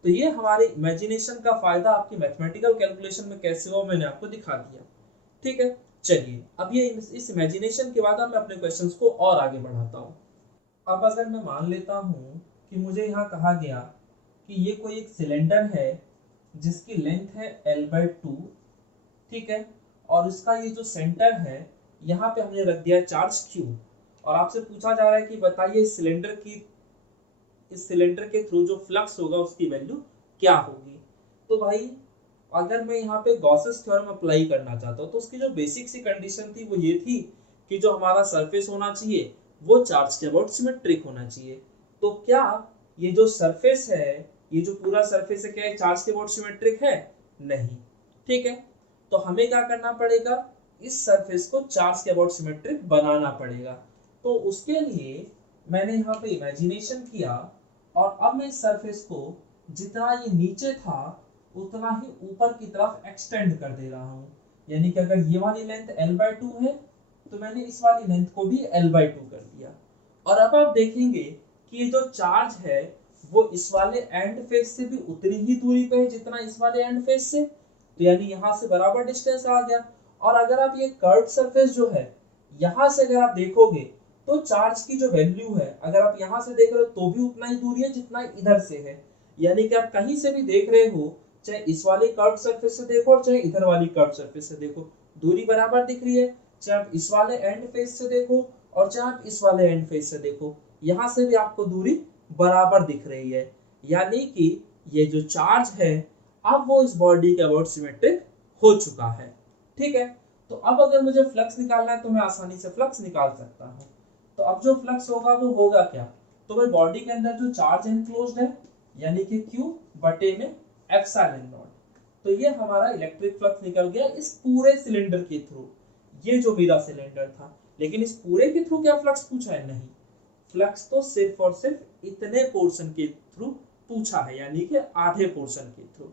तो ये हमारे इमेजिनेशन का फायदा आपकी मैथमेटिकल कैलकुलेशन में कैसे हो मैंने आपको दिखा दिया। ठीक है, चलिए अब ये इस इमेजिनेशन के बाद मैं अपने क्वेश्चंस को और आगे बढ़ाता हूँ। अब अगर मैं मान लेता हूँ कि मुझे यहाँ कहा गया कि ये कोई एक सिलेंडर है जिसकी लेंथ है L/2, ठीक है, और इसका ये जो सेंटर है यहाँ पे हमने रख दिया चार्ज Q, और आपसे पूछा जा रहा है कि बताइए इस सिलेंडर के थ्रू जो फ्लक्स होगा उसकी वैल्यू क्या होगी। तो भाई अगर मैं यहाँ पे गॉसेस थ्योरम अप्लाई करना चाहता हूँ तो उसकी जो बेसिक सी कंडीशन थी वो ये थी कि जो हमारा सरफेस होना चाहिए वो चार्ज के अबाउट सिमेट्रिक होना चाहिए। तो क्या ये जो सरफेस है, ये जो पूरा सरफेस है, क्या ये चार्ज के अबाउट सिमेट्रिक है? नहीं। ठीक है, तो हमें क्या करना पड़ेगा, इस सरफेस को चार्ज के अबाउट सिमेट्रिक बनाना पड़ेगा। तो उसके लिए मैंने यहाँ पे इमेजिनेशन किया, और अब मैं इस सरफेस को जितना ये नीचे था उतना ही ऊपर की तरफ एक्सटेंड कर दे रहा हूँ। यानी कि अगर ये वाली लेंथ l/2 है तो मैंने इस वाली लेंथ को भी l/2 कर दिया। और अब आप देखेंगे कि ये जो चार्ज है वो इस वाले एंड फेस से भी उतनी ही दूरी पे है जितना इस वाले एंड फेस से, तो यानी यहाँ से बराबर डिस्टेंस आ गया। और अगर आप ये कर्व सरफेस जो है यहाँ से अगर आप देखोगे तो चार्ज की जो वैल्यू है अगर आप यहाँ से देख रहे हो तो भी उतना ही दूरी है जितना इधर से है। यानी कि आप कहीं से भी देख रहे हो, चाहे इस वाली कर्व सरफेस से देखो और चाहे इधर वाली कर्व सरफेस से देखो, दूरी बराबर दिख रही है। चाहे आप इस वाले एंड फेस से देखो और चाहे आप इस वाले एंड फेस से देखो, यहाँ से भी आपको दूरी बराबर दिख रही है। यानी कि ये जो चार्ज है अब वो इस बॉडी के अबाउट सिमेट्रिक हो चुका है। ठीक है, तो अब अगर मुझे फ्लक्स निकालना है तो मैं आसानी से फ्लक्स निकाल सकता हूँ। तो अब जो फ्लक्स होगा वो होगा क्या, तो भाई बॉडी के अंदर जो चार्ज एनक्लोज्ड है यानी कि Q बटे में एप्सिलॉन नॉट, तो ये हमारा इलेक्ट्रिक फ्लक्स निकल गया इस पूरे सिलेंडर के थ्रू। ये जो मेरा सिलेंडर था, लेकिन इस पूरे के थ्रू क्या फ्लक्स पूछा है, नहीं, फ्लक्स तो सिर्फ और सिर्फ इतने पोर्शन के थ्रू पूछा है, यानी कि आधे पोर्शन के थ्रू।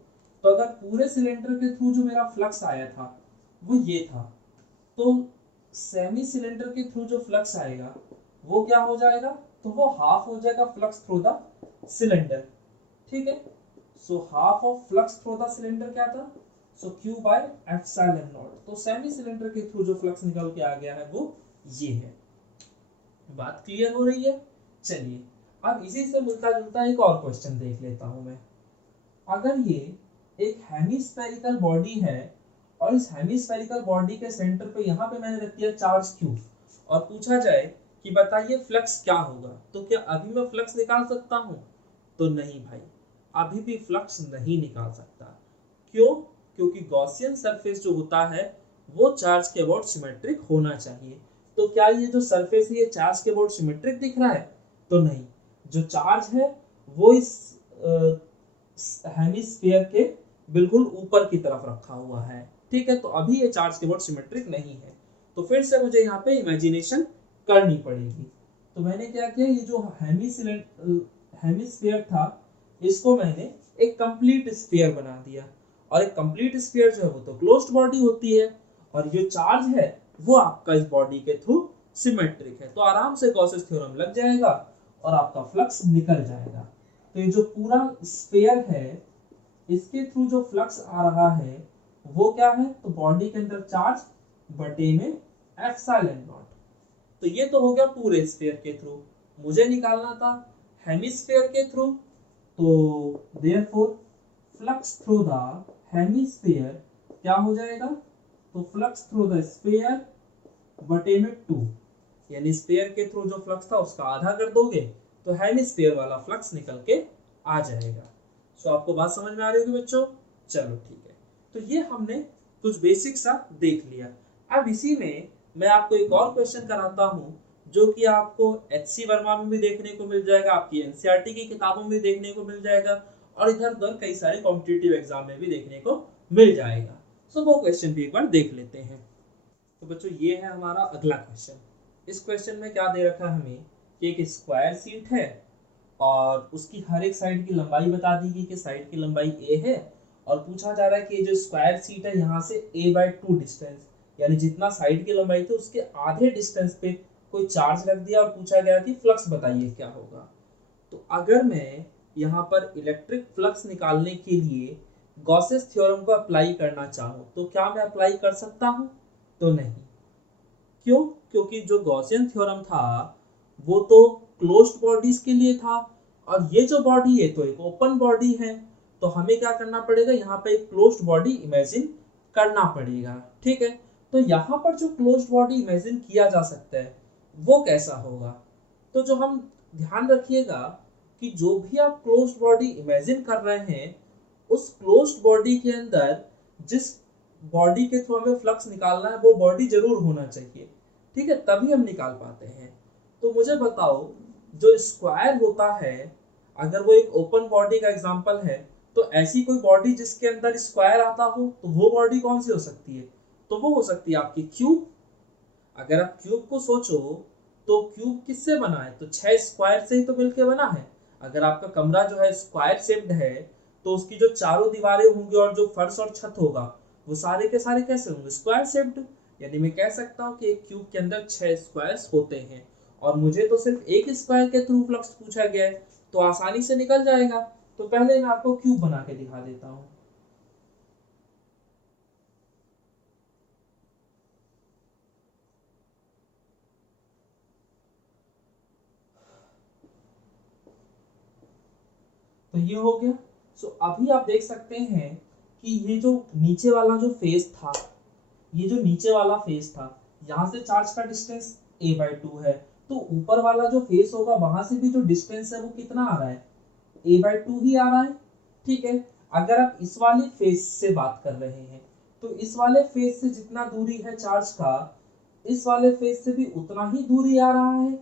तो अगर पूरे सिलेंडर के थ्रू जो मेरा फ्लक्स आया था वो ये था, तो सेमी सिलेंडर के थ्रू जो फ्लक्स आएगा वो क्या हो जाएगा, तो वो हाफ हो जाएगा फ्लक्स थ्रू द सिलेंडर। ठीक है, so half of flux through the cylinder क्या था, सो Q बाय एप्सिलॉन नॉट। तो सेमी सिलेंडर के थ्रू जो फ्लक्स निकल के आ गया है वो ये है। बात क्लियर हो रही है। चलिए अब इसी से मिलता जुलता एक और क्वेश्चन देख लेता हूं मैं। अगर ये एक हेमिस्फेरिकल बॉडी है और इस हेमिस्फेरिकल बॉडी के सेंटर पे यहाँ पे मैंने रख दिया चार्ज Q और पूछा जाए कि बताइए फ्लक्स क्या होगा, तो क्या अभी मैं फ्लक्स निकाल सकता हूँ, तो नहीं भाई, अभी भी फ्लक्स नहीं निकाल सकता। क्यों, क्योंकि गॉसियन सरफेस जो होता है वो चार्ज के अबाउट सिमेट्रिक होना चाहिए। तो क्या ये जो सरफेस है ये चार्ज के अबाउट सिमेट्रिक दिख रहा है, तो नहीं, जो चार्ज है वो इस हेमिस्फीयर के बिल्कुल ऊपर की तरफ रखा हुआ है। ठीक है, तो अभी ये चार्ज के अबाउट सिमेट्रिक नहीं है, तो फिर से मुझे यहाँ पे इमेजिनेशन करनी पड़ेगी। तो मैंने क्या किया, ये जो हेमिस्फीयर था इसको मैंने एक कंप्लीट स्फीयर बना दिया, और एक कंप्लीट स्फीयर जो है वो तो क्लोज्ड बॉडी होती है, और जो चार्ज है वो आपका इस बॉडी के थ्रू सिमेट्रिक है, तो आराम से गॉसेस थ्योरम लग जाएगा और आपका फ्लक्स निकल जाएगा। तो ये जो पूरा स्फीयर है इसके थ्रू जो फ्लक्स आ रहा है वो क्या है, तो बॉडी के अंदर चार्ज बटे में एप्सिलॉन नॉट। तो ये तो हो गया पूरे स्फीयर के थ्रू, मुझे निकालना था हेमिस्फीयर के थ्रू, तो therefore flux through the hemisphere क्या हो जाएगा, तो फ्लक्स थ्रू द स्फीयर बटे में 2, यानी स्फीयर के थ्रू जो फ्लक्स था उसका आधा कर दोगे तो हेमिस्फीयर वाला फ्लक्स निकल के आ जाएगा। सो आपको बात समझ में आ रही होगी बच्चों, चलो ठीक है। तो ये हमने कुछ बेसिक सा देख लिया। अब इसी में मैं आपको एक और क्वेश्चन कराता हूँ जो कि आपको HC वर्मा में भी देखने को मिल जाएगा, आपकी NCERT की किताबों में देखने को मिल जाएगा, और इधर उधर कई सारे कॉम्पिटिटिव एग्जाम में भी देखने को मिल जाएगा। सो वो क्वेश्चन भी एक बार देख लेते हैं। तो बच्चों ये है हमारा अगला क्वेश्चन। इस क्वेश्चन में क्या दे रखा है हमें कि एक स्क्वायर सीट है और उसकी हर एक साइड की लंबाई बता दी गई कि साइड की लंबाई a है, और पूछा जा रहा है कि ये जो स्क्वायर सीट है यहाँ से a/2 डिस्टेंस, यानी जितना साइड की लंबाई थी उसके आधे डिस्टेंस पे कोई चार्ज रख दिया और पूछा गया कि फ्लक्स बताइए क्या होगा। तो अगर मैं यहाँ पर इलेक्ट्रिक फ्लक्स निकालने के लिए गॉसेस थ्योरम को अप्लाई करना चाहूँ तो क्या मैं अप्लाई कर सकता हूँ, तो नहीं। क्यों, क्योंकि जो गॉसियन थ्योरम था वो तो क्लोज्ड बॉडीज के लिए था, और ये जो बॉडी है तो एक ओपन बॉडी है, तो हमें क्या करना पड़ेगा, यहाँ पे एक क्लोज्ड बॉडी इमेजिन करना पड़ेगा। ठीक है, तो यहाँ पर जो क्लोज्ड बॉडी इमेजिन किया जा सकता है वो कैसा होगा, तो जो हम ध्यान रखिएगा कि जो भी आप क्लोज्ड बॉडी इमेजिन कर रहे हैं उस क्लोज्ड बॉडी के अंदर जिस बॉडी के थ्रू हमें फ्लक्स निकालना है वो बॉडी जरूर होना चाहिए। ठीक है, तभी हम निकाल पाते हैं। तो मुझे बताओ, जो स्क्वायर होता है अगर वो एक ओपन बॉडी का एग्जांपल है तो ऐसी कोई बॉडी जिसके अंदर स्क्वायर आता हो तो वो बॉडी कौन सी हो सकती है, तो वो हो सकती है आपकी क्यूब। अगर आप क्यूब को सोचो तो क्यूब किससे बना है, तो 6 स्क्वायर से ही तो मिलके बना है। अगर आपका कमरा जो है स्क्वायर शेप्ड है तो उसकी जो चारों दीवारें होंगी और जो फर्श और छत होगा वो सारे के सारे कैसे होंगे, स्क्वायर शेप्ड। यानी मैं कह सकता हूँ कि एक क्यूब के अंदर 6 स्क्वायर्स होते हैं, और मुझे तो सिर्फ एक स्क्वायर के थ्रू फ्लक्स पूछा गया है, तो आसानी से निकल जाएगा। तो पहले मैं आपको क्यूब बना के दिखा देता हूँ। तो ये हो गया। सो अभी आप देख सकते हैं कि ये जो नीचे वाला जो फेस था, ये जो नीचे वाला फेस था, यहाँ से चार्ज का डिस्टेंस a/2 है, तो ऊपर वाला जो फेस होगा वहां से भी जो डिस्टेंस है वो कितना आ रहा है, a/2 ही आ रहा है। ठीक है, अगर आप इस वाले फेस से बात कर रहे हैं, तो इस वाले फेस से जितना दूरी है चार्ज का, इस वाले फेस से भी उतना ही दूरी आ रहा है,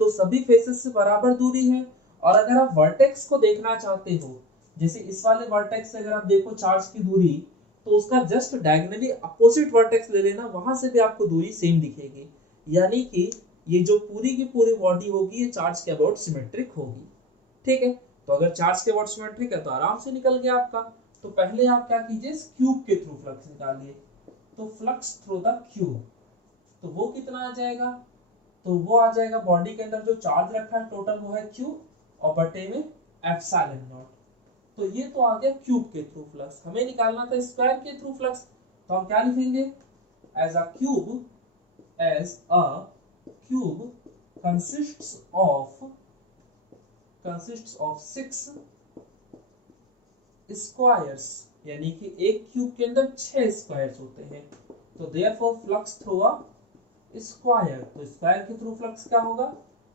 तो सभी फेसेस से बराबर दूरी है। और अगर आप वर्टेक्स को देखना चाहते हो, जैसे इस वाले वर्टेक्स से अगर आप देखो चार्ज की दूरी, तो उसका जस्ट डायगोनली अपोजिट वर्टेक्स ले लेना, वहां से भी आपको दूरी सेम दिखेगी। यानी कि ये जो पूरी की पूरी बॉडी होगी ये चार्ज के अबाउट सिमेट्रिक होगी। ठीक है, तो अगर चार्ज के अबाउट सिमेट्रिक है तो आराम से निकल गया आपका। तो पहले आप क्या कीजिए, इस क्यूब के थ्रू फ्लक्स निकालिए। तो फ्लक्स थ्रू द क्यूब, तो वो कितना आ जाएगा, तो वो आ जाएगा बॉडी के अंदर जो चार्ज रखा है टोटल वो है क्यू, और बटे में एप्सिलॉन नॉट। तो ये तो आ गया क्यूब के थ्रू फ्लक्स। हमें निकालना था स्क्वायर के थ्रू फ्लक्स, तो हम क्या लिखेंगे, as a cube consists of 6 squares, यानी कि एक क्यूब के अंदर 6 स्क्वायर्स होते हैं। तो therefore flux through a square, तो स्क्वायर के थ्रू फ्लक्स क्या होगा,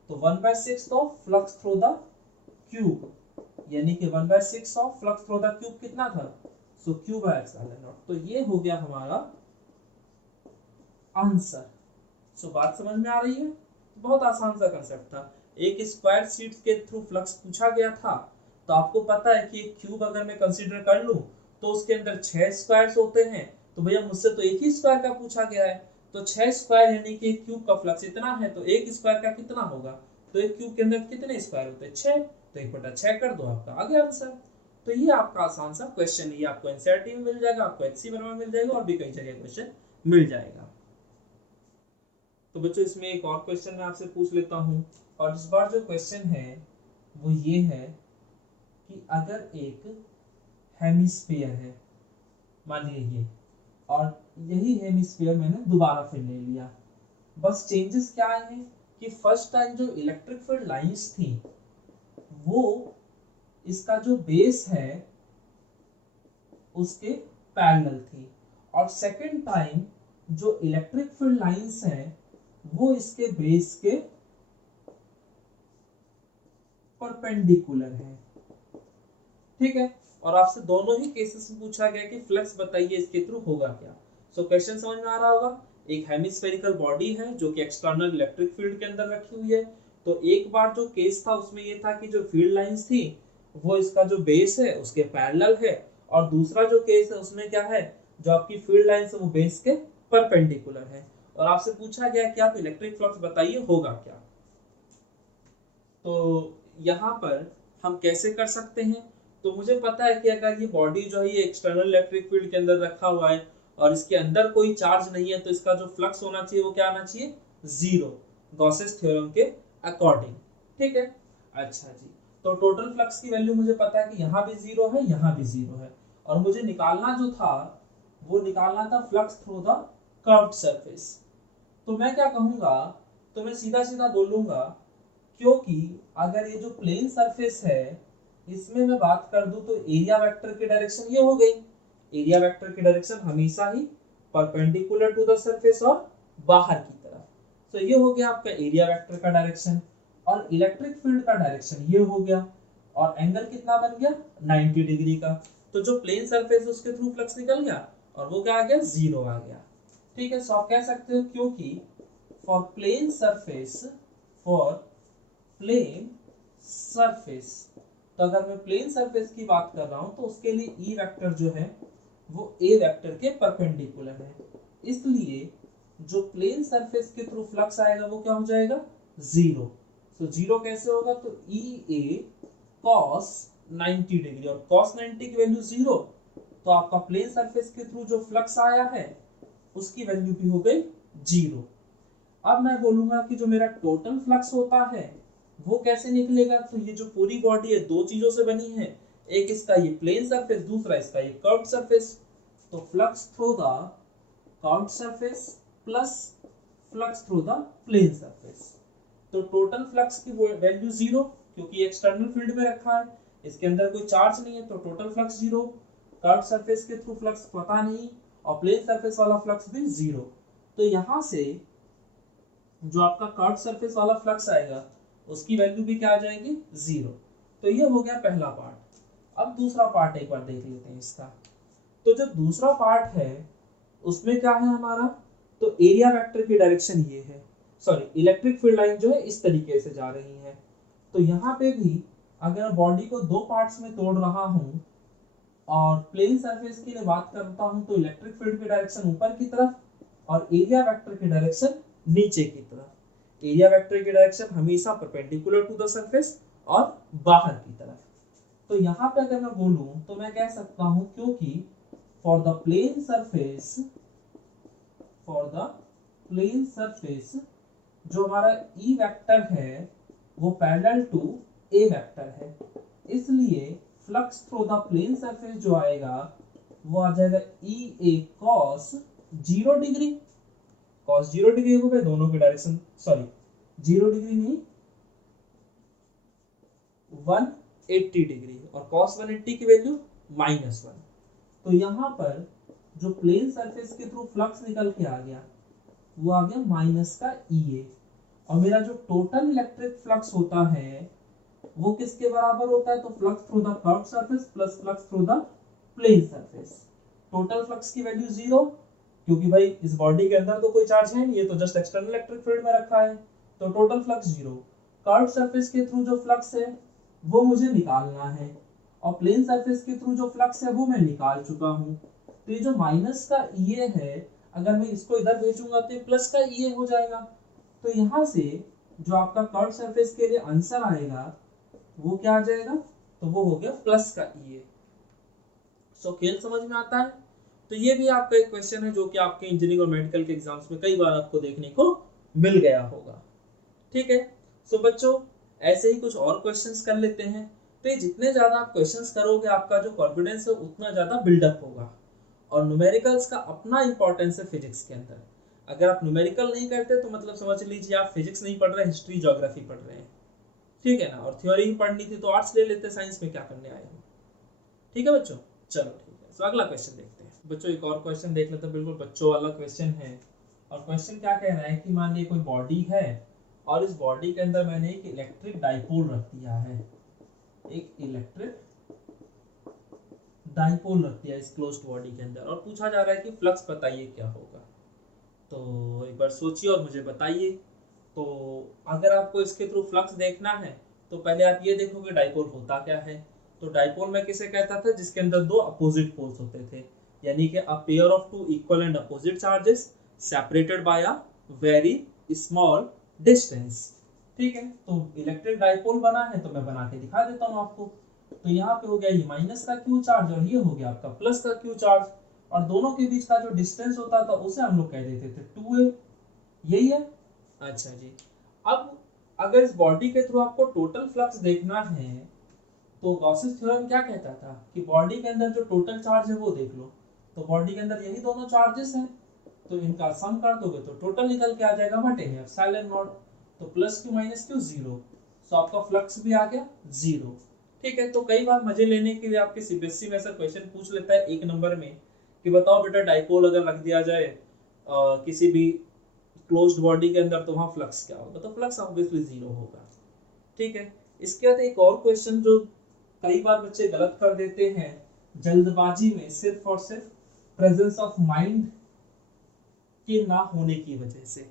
तो 1/6 of flux through the cube, यानी कि 1/6 of flux through the cube कितना था, सो क्यू बाय एप्सिलॉन नॉट। तो ये हो गया हमारा आंसर। सो बात समझ में आ रही है, बहुत आसान सा कंसेप्ट था। एक स्क्वायर शीट के थ्रू फ्लक्स पूछा गया था, तो आपको पता है कि एक क्यूब अगर मैं कंसीडर कर लूं तो उसके अंदर 6 स्क्वायर्स होते हैं, तो भैया मुझसे तो एक ही स्क्वायर का पूछा गया है, तो 6 स्क्वायर यानी कि एक क्यूब का फ्लक्स इतना है, तो एक स्क्वायर का कितना होगा, तो एक क्यूब के अंदर कितने स्क्वायर होते हैं, 6, तो 1/6 कर दो, आपका आ गया आंसर। तो ये आपका आसान सा क्वेश्चन है, ये आपको एनसीईआरटी में मिल जाएगा, आपको एचसी में मिल जाएगा, और भी कई जगह क्वेश्चन मिल जाएगा। तो बच्चों इसमें एक और क्वेश्चन मैं आपसे पूछ लेता हूँ, और इस बार जो क्वेश्चन है वो ये है कि अगर एक हेमिस्फीयर है, मान लीजिए ये, और यही हेमिस्फीयर मैंने दोबारा फिर ले लिया, बस चेंजेस क्या आए हैं कि फर्स्ट टाइम जो इलेक्ट्रिक फील्ड लाइंस थी वो इसका जो बेस है उसके पैरेलल थी, और सेकंड टाइम जो इलेक्ट्रिक फील्ड लाइंस हैं वो इसके बेस के परपेंडिकुलर है। ठीक है, और आपसे दोनों ही केसेस में पूछा गया कि फ्लक्स बताइए इसके थ्रू होगा क्या। सो क्वेश्चन समझ में आ रहा होगा, एक हेमिस्फेरिकल बॉडी है जो कि एक्सटर्नल इलेक्ट्रिक फील्ड के अंदर रखी हुई है। तो एक बार जो केस था उसमें ये था कि जो फील्ड लाइंस थी वो इसका जो बेस है उसके पैरेलल है, और दूसरा जो केस है उसमें क्या है, जो आपकी फील्ड लाइंस है वो बेस के परपेंडिकुलर है, और आपसे पूछा गया कि आप इलेक्ट्रिक फ्लक्स बताइए होगा क्या। तो यहाँ पर हम कैसे कर सकते हैं, तो मुझे पता है कि अगर ये बॉडी जो है ये एक्सटर्नल इलेक्ट्रिक फील्ड के अंदर रखा हुआ है और इसके अंदर कोई चार्ज नहीं है, तो इसका जो फ्लक्स होना चाहिए वो क्या आना चाहिए, जीरो, गॉसेस थ्योरम के अकॉर्डिंग। ठीक है, अच्छा जी, तो टोटल फ्लक्स की वैल्यू मुझे पता है कि यहाँ भी जीरो है, यहाँ भी जीरो है, और मुझे निकालना जो था वो निकालना था flux through the curved surface. तो मैं क्या कहूंगा, तो मैं सीधा सीधा बोलूंगा, क्योंकि अगर ये जो प्लेन सरफेस है इसमें मैं बात कर दूं तो एरिया वेक्टर की डायरेक्शन ये हो गई, एरिया वेक्टर की डायरेक्शन हमेशा ही परपेंडिकुलर टू द सरफेस और बाहर की तरफ। तो ये हो गया आपका एरिया वेक्टर का डायरेक्शन, और इलेक्ट्रिक फील्ड का डायरेक्शन ये हो गया, और एंगल कितना बन गया, 90 डिग्री का। तो जो प्लेन सरफेस उसके थ्रू फ्लक्स निकल गया, और वो क्या आ गया, जीरो आ गया। ठीक है, सो आप कह सकते हो क्योंकि for plane surface, for plane surface, तो अगर मैं प्लेन सरफेस की बात कर रहा हूं तो उसके लिए ई वेक्टर जो है वो ए वेक्टर के परपेंडिकुलर है, इसलिए जो प्लेन सरफेस के थ्रू फ्लक्स आएगा वो क्या हो जाएगा, जीरो। तो जीरो कैसे होगा, तो ई ए कॉस 90 डिग्री, और कॉस 90 की वैल्यू जीरो, तो आपका प्लेन सरफेस के थ्रू जो फ्लक्स आया है उसकी वैल्यू भी हो गई 0। अब मैं बोलूंगा कि जो मेरा टोटल फ्लक्स होता है वो कैसे निकलेगा। तो ये जो पूरी बॉडी है दो चीजों से बनी है, एक इसका ये प्लेन सरफेस, दूसरा इसका ये कर्व्ड सरफेस। तो flux through the curved surface plus flux through the plane surface. तो टोटल फ्लक्स की वैल्यू 0 क्योंकि एक्सटर्नल फील्ड में रखा है, इसके अंदर कोई चार्ज नहीं है, तो टोटल फ्लक्स 0। कर्व्ड सरफेस के थ्रू फ्लक्स पता नहीं और प्लेन सरफेस वाला फ्लक्स भी 0। तो यहाँ से जो आपका कर्व्ड सरफेस वाला फ्लक्स आएगा उसकी वैल्यू भी क्या आ जाएगी 0। तो ये हो गया पहला पार्ट। अब दूसरा पार्ट एक बार देख लेते हैं इसका। तो जो दूसरा पार्ट है उसमें क्या है हमारा, तो एरिया वेक्टर की डायरेक्शन ये है, सॉरी इलेक्ट्रिक फील्ड लाइन जो है इस तरीके से जा रही है। तो यहाँ पे भी अगर बॉडी को दो पार्ट्स में तोड़ रहा हूँ और प्लेन सरफेस के लिए बात करता हूँ तो इलेक्ट्रिक फील्ड की डायरेक्शन ऊपर की तरफ और एरिया वेक्टर की डायरेक्शन नीचे की तरफ। एरिया वेक्टर की डायरेक्शन हमेशा परपेंडिकुलर टू द सरफेस और बाहर की तरफ। तो यहाँ पे अगर मैं बोलूं तो मैं कह सकता हूं क्योंकि फॉर द प्लेन सरफेस जो हमारा ई वेक्टर है वो पैरेलल टू ए वेक्टर है, इसलिए flux through the plane surface जो आएगा वो आ जाएगा E A cos 0 degree. Cos 0 degree हो गए दोनों की डायरेक्शन, सॉरी 0 डिग्री नहीं 180 डिग्री और cos 180 की वैल्यू -1। तो यहाँ पर जो प्लेन सरफेस के थ्रू फ्लक्स निकल के आ गया वो आ गया माइनस का EA। और मेरा जो टोटल इलेक्ट्रिक फ्लक्स होता है वो किसके बराबर होता है, तो flux through the curved surface plus flux through the plane surface. Total flux की वैल्यू 0 क्योंकि भाई इस बॉडी के अंदर तो कोई चार्ज है नहीं, ये तो जस्ट एक्सटर्नल इलेक्ट्रिक फील्ड में रखा है, तो टोटल फ्लक्स 0। कर्व्ड सरफेस के थ्रू जो फ्लक्स है वो मुझे निकालना है और प्लेन सरफेस के थ्रू जो फ्लक्स है वो मैं निकाल चुका हूँ। तो ये जो माइनस का EA है अगर मैं इसको इधर भेजूंगा तो प्लस का EA हो जाएगा। तो यहाँ से जो आपका कर्व्ड सरफेस के लिए आंसर आएगा वो क्या आ जाएगा, तो वो हो गया प्लस का EA। सो खेल समझ में आता है। तो ये भी आपका एक क्वेश्चन है जो कि आपके इंजीनियरिंग और मेडिकल के एग्जाम्स में कई बार आपको देखने को मिल गया होगा। ठीक है, सो बच्चों ऐसे ही कुछ और क्वेश्चंस कर लेते हैं। तो ये जितने ज्यादा आप क्वेश्चंस करोगे आपका जो कॉन्फिडेंस है उतना ज्यादा बिल्डअप होगा। और न्यूमेरिकल्स का अपना इंपॉर्टेंस है फिजिक्स के अंदर। अगर आप न्यूमेरिकल नहीं करते तो मतलब समझ लीजिए आप फिजिक्स नहीं पढ़ रहे, हिस्ट्री ज्योग्राफी पढ़ रहे हैं, ठीक है ना। और थ्योरी ही पढ़नी थी तो आर्ट्स ले लेते, साइंस में क्या करने आए हो। ठीक है बच्चों, चलो ठीक है। तो अगला क्वेश्चन देखते हैं बच्चों। एक और क्वेश्चन देख लेते हैं, बिल्कुल बच्चों वाला क्वेश्चन है। और क्वेश्चन क्या कह रहा है कि मान लीजिए कोई बॉडी है और इस बॉडी के अंदर मैंने एक इलेक्ट्रिक डाइपोल रख दिया है, एक इलेक्ट्रिक डाइपोल रख दिया इस क्लोज्ड बॉडी के अंदर और पूछा जा रहा है कि फ्लक्स बताइए क्या होगा। तो एक बार सोचिए और मुझे बताइए। तो अगर आपको इसके थ्रू फ्लक्स देखना है तो पहले आप ये देखोगे डाइपोल होता क्या है। तो डाइपोल में किसे कहता था, जिसके अंदर दो अपोजिट पोल्स होते थे, यानी कि a pair of two equal and opposite charges separated by a very small distance. ठीक है, तो इलेक्ट्रिक डाइपोल बना है तो मैं बना के दिखा देता हूँ आपको। तो यहाँ पे हो गया ये माइनस का क्यू चार्ज और ये हो गया आपका प्लस का क्यू चार्ज, और दोनों के बीच का जो डिस्टेंस होता था उसे हम लोग कह देते थे 2a। यही है। अच्छा जी, अब अगर इस बॉडी के थ्रू आपको टोटल फ्लक्स देखना है तो गॉसेस थ्योरम क्या कहता था कि बॉडी के अंदर जो टोटल चार्ज है वो देख लो। तो बॉडी के अंदर यही दोनों चार्जेस हैं, तो इनका सम कर दोगे तो टोटल निकल के आ जाएगा बटे में एप्सिलॉन नॉट। तो प्लस क्यू माइनस क्यू 0, तो आपका फ्लक्स भी आ गया 0। ठीक है, तो कई बार मजे लेने के लिए आपके सीबीएसई में ऐसा क्वेश्चन पूछ लेता है 1 नंबर में कि बताओ बेटा डाइपोल अगर रख दिया जाए किसी भी क्लोज्ड बॉडी के अंदर तो वहां फ्लक्स क्या होगा, तो फ्लक्स ऑब्वियसली 0 होगा। ठीक है, इसके बाद एक और क्वेश्चन जो कई बार बच्चे गलत कर देते हैं जल्दबाजी में, सिर्फ और सिर्फ प्रेजेंस ऑफ माइंड के ना होने की वजह से।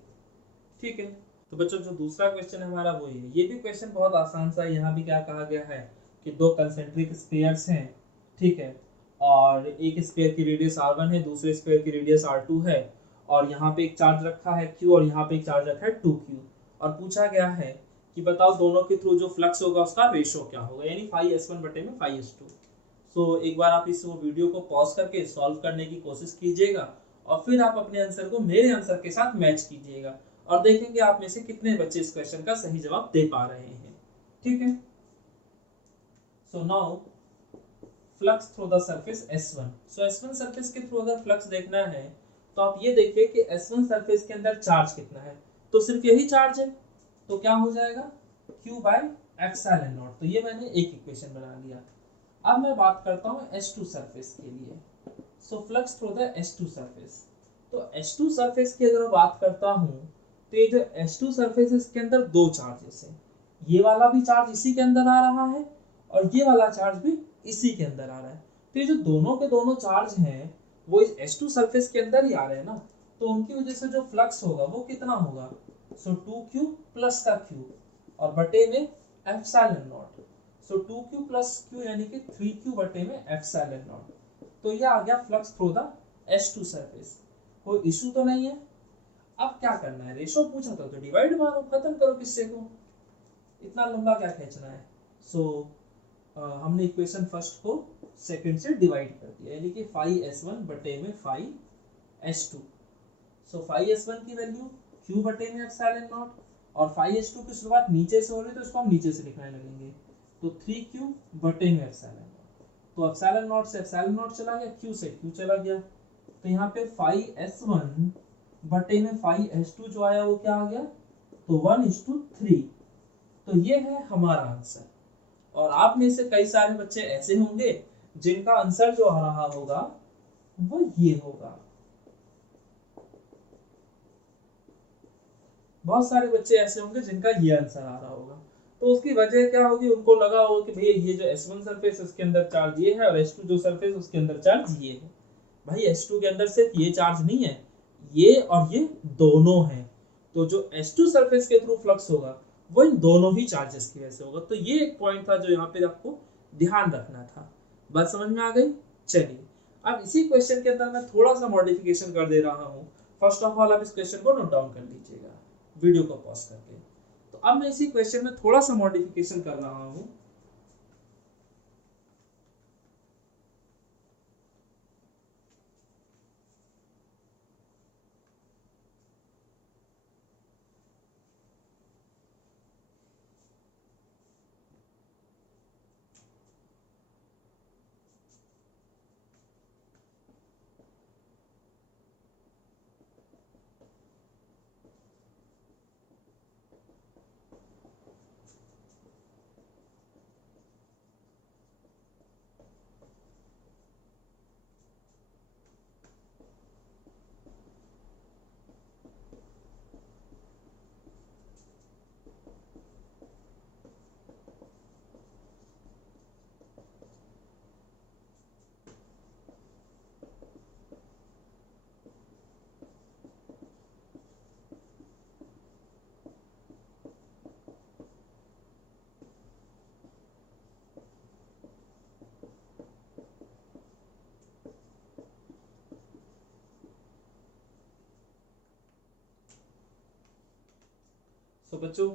ठीक है, तो बच्चों जो दूसरा क्वेश्चन है हमारा वो ये भी क्वेश्चन बहुत आसान सा है। यहाँ भी क्या कहा गया है कि दो कंसेंट्रिक स्फीयर्स हैं, ठीक है, और एक स्फीयर की रेडियस r1 है, दूसरे स्फीयर की रेडियस r2 है, और यहाँ पे एक चार्ज रखा है q और यहाँ पे एक चार्ज रखा है 2q, और पूछा गया है कि बताओ दोनों के थ्रू जो फ्लक्स होगा उसका रेशियो क्या होगा, यानी phi s1 बटे में phi s2। सो एक बार आप इस वीडियो को पॉज करके सॉल्व करने की कोशिश कीजिएगा और फिर आप अपने आंसर को मेरे आंसर के साथ मैच कीजिएगा और देखेंगे आप में से कितने बच्चे इस क्वेश्चन का सही जवाब दे पा रहे हैं। ठीक है, so now flux through the surface S1। So S1 surface के थ्रू अगर फ्लक्स देखना है तो आप ये देखिए कि S1 सरफेस के अंदर चार्ज कितना है, तो सिर्फ यही चार्ज है, तो क्या हो जाएगा Q बाय एप्सिलॉन नॉट। तो ये मैंने एक इक्वेशन बना लिया। अब मैं बात करता हूँ S2 सरफेस के लिए। So flux through the S2 surface, तो S2 सरफेस की अगर बात करता हूँ तो ये जो S2 सरफेस है इसके अंदर दो चार्जेस हैं, ये वाला भी चार्ज इसी के अंदर आ रहा है और ये वाला चार्ज भी इसी के अंदर आ रहा है। तो ये जो दोनों के दोनों चार्ज हैं वो इस S2 सरफेस के अंदर ही आ रहे हैं ना, तो उनकी वजह से जो फ्लक्स होगा वो कितना होगा, सो 2Q प्लस का Q और बटे में epsilon not. So 2Q plus Q यानी कि 3Q बटे में एप्सिलॉन नॉट। तो ये आ गया flux through the S2 surface. कोई इशू तो नहीं है। अब क्या करना है, रेशो पूछा था तो डिवाइड मारो, खत्म करो किससे को, इतना लंबा क्या खींचना है। सो हमने इक्वेशन फर्स्ट को सेकंड से डिवाइड कर दिया, यानी कि 5s1 बटे में 5s2। सो 5s1 की वैल्यू q बटे में एप्सिलॉन नॉट और 5s2 की शुरुआत नीचे से हो रही है तो इसको हम नीचे से लिखने लगेंगे, तो 3q बटे में एप्सिलॉन नॉट। तो एप्सिलॉन नॉट से एप्सिलॉन नॉट चला गया, q से q चला गया, तो यहाँ पे 5s1 बटे में 5s2 जो आया वो क्या आ गया, तो 1:3। तो ये है हमारा आंसर। और आप में से कई सारे बच्चे ऐसे होंगे जिनका आंसर जो आ रहा होगा वो ये होगा। बहुत सारे बच्चे ऐसे होंगे जिनका ये आंसर आ रहा होगा, तो उसकी वजह क्या होगी, उनको लगा होगा कि भैया ये जो S1 सरफेस उसके अंदर चार्ज ये है और S2 जो सरफेस उसके अंदर चार्ज ये है। भाई S2 के अंदर सिर्फ ये चार्ज नहीं है, ये और ये दोनों हैं, तो जो S2 सरफेस के थ्रू फ्लक्स होगा वो इन दोनों ही चार्जेस की वजह से होगा। तो ये एक पॉइंट था जो यहाँ पे आपको ध्यान रखना था। बात समझ में आ गई। चलिए अब इसी क्वेश्चन के अंदर मैं थोड़ा सा मॉडिफिकेशन कर दे रहा हूँ। फर्स्ट ऑफ ऑल आप इस क्वेश्चन को नोट डाउन कर लीजिएगा वीडियो को पॉज करके। तो अब मैं इसी क्वेश्चन में थोड़ा सा मॉडिफिकेशन कर रहा हूँ। तो बच्चों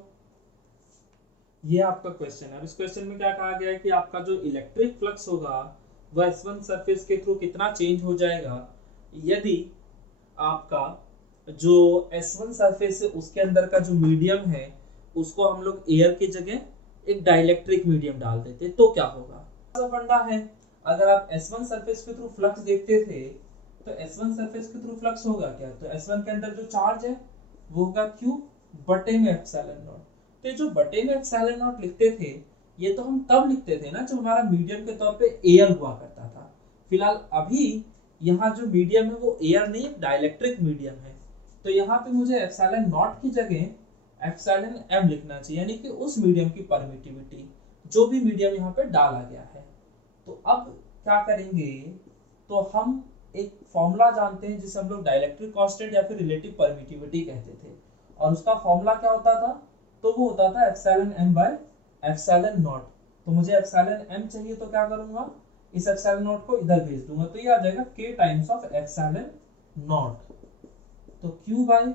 ये आपका क्वेश्चन है। अब इस क्वेश्चन में क्या कहा गया है कि आपका जो इलेक्ट्रिक फ्लक्स होगा वह S1 सरफेस के थ्रू कितना चेंज हो जाएगा यदि आपका जो S1 सरफेस है उसके अंदर का जो मीडियम है उसको हम लोग एयर की जगह एक डाइलेक्ट्रिक मीडियम डाल देते, तो क्या होगा। फंडा है, अगर आप S1 सरफेस के थ्रू फ्लक्स देखते थे तो S1 सरफेस के थ्रू फ्लक्स होगा क्या, तो S1 के अंदर जो चार्ज है वो होगा Q बटे में एप्सिलॉन नॉट। तो जो बटे में एप्सिलॉन नॉट लिखते थे ये तो हम तब लिखते थे ना जब हमारा मीडियम के तौर पे एयर हुआ करता था। फिलहाल अभी यहाँ जो मीडियम है वो एयर नहीं डाइलेक्ट्रिक मीडियम है, तो यहाँ पे मुझे एप्सिलॉन नॉट की जगह एप्सिलॉन m लिखना चाहिए, यानी कि उस मीडियम की परमिटिविटी जो भी मीडियम यहाँ पे डाला गया है। तो अब क्या करेंगे, तो हम एक फॉर्मूला जानते हैं जिसे हम लोग डाइलेक्ट्रिक कांस्टेंट या फिर रिलेटिव परमिटिविटी कहते थे, और उसका फॉर्मूला क्या होता था, तो वो होता था epsilon m by epsilon naught. तो मुझे एप्सिलॉन m चाहिए तो क्या करूंगा, इस एप्सिलॉन नॉट को इधर भेज दूंगा, तो ये आ जाएगा k times of epsilon naught. तो q बाय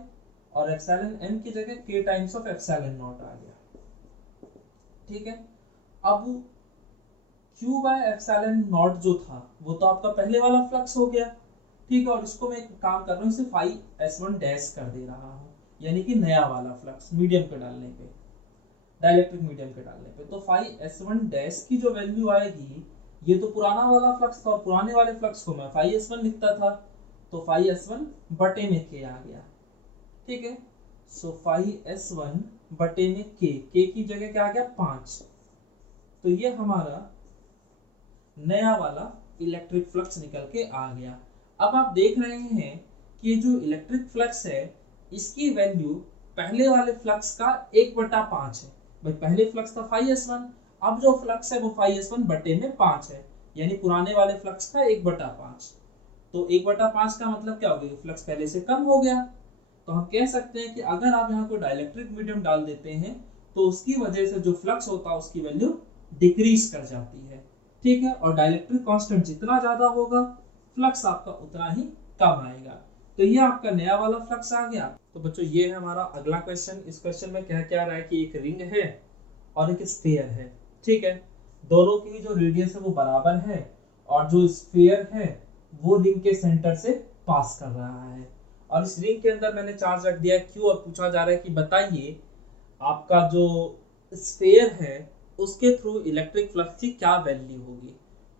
और एप्सिलॉन m की जगह k times of epsilon naught आ गया। ठीक है, अब Q बाय एप्सिलॉन नॉट जो था वो तो आपका पहले वाला फ्लक्स हो गया, ठीक है। और इसको मैं एक काम कर रहा हूँ, इसे फाई S1 डैश कर दे रहा हूँ, यानी कि नया वाला फ्लक्स मीडियम के डालने पे, डाइलेक्ट्रिक मीडियम के डालने पे। तो फाई S1 डैश की जो वैल्यू आएगी, ये तो पुराना वाला फ्लक्स था और पुराने वाले फ्लक्स को मैं फाई S1 लिखता था, तो फाई S1 बटे में K आ गया, ठीक है। सो फाई S1 बटे में K की जगह क्या आ गया 5। तो ये हमारा नया वाला इलेक्ट्रिक फ्लक्स निकल के आ गया। अब आप देख रहे हैं कि ये जो इलेक्ट्रिक फ्लक्स है इसकी वैल्यू पहले वाले फ्लक्स का 1/5 है। भाई पहले फ्लक्स था फाई S1, अब जो फ्लक्स है वो फाई S1 बटे में 5 है, यानी पुराने वाले फ्लक्स का 1/5। तो 1/5 का मतलब क्या हो गया, फ्लक्स पहले से कम हो गया। तो हम कह सकते हैं कि अगर आप यहाँ को डाइलेक्ट्रिक मीडियम डाल देते हैं तो उसकी वजह से जो फ्लक्स होता है उसकी वैल्यू डिक्रीज कर जाती है, ठीक है। और डाइलेक्ट्रिक कांस्टेंट जितना ज्यादा होगा फ्लक्स आपका उतना ही कम आएगा। तो ये आपका नया वाला फ्लक्स आ गया। तो बच्चों ये है हमारा अगला क्वेश्चन। इस क्वेश्चन में क्या क्या रहा है कि एक रिंग है और एक स्फीयर है, ठीक है। दोनों की जो रेडियस है वो बराबर है और जो स्फीयर है वो रिंग के सेंटर से पास कर रहा है। और इस रिंग के अंदर मैंने चार्ज रख दिया क्यू और पूछा जा रहा है कि बताइए आपका जो स्फीयर है उसके थ्रू इलेक्ट्रिक फ्लक्स की क्या वैल्यू होगी।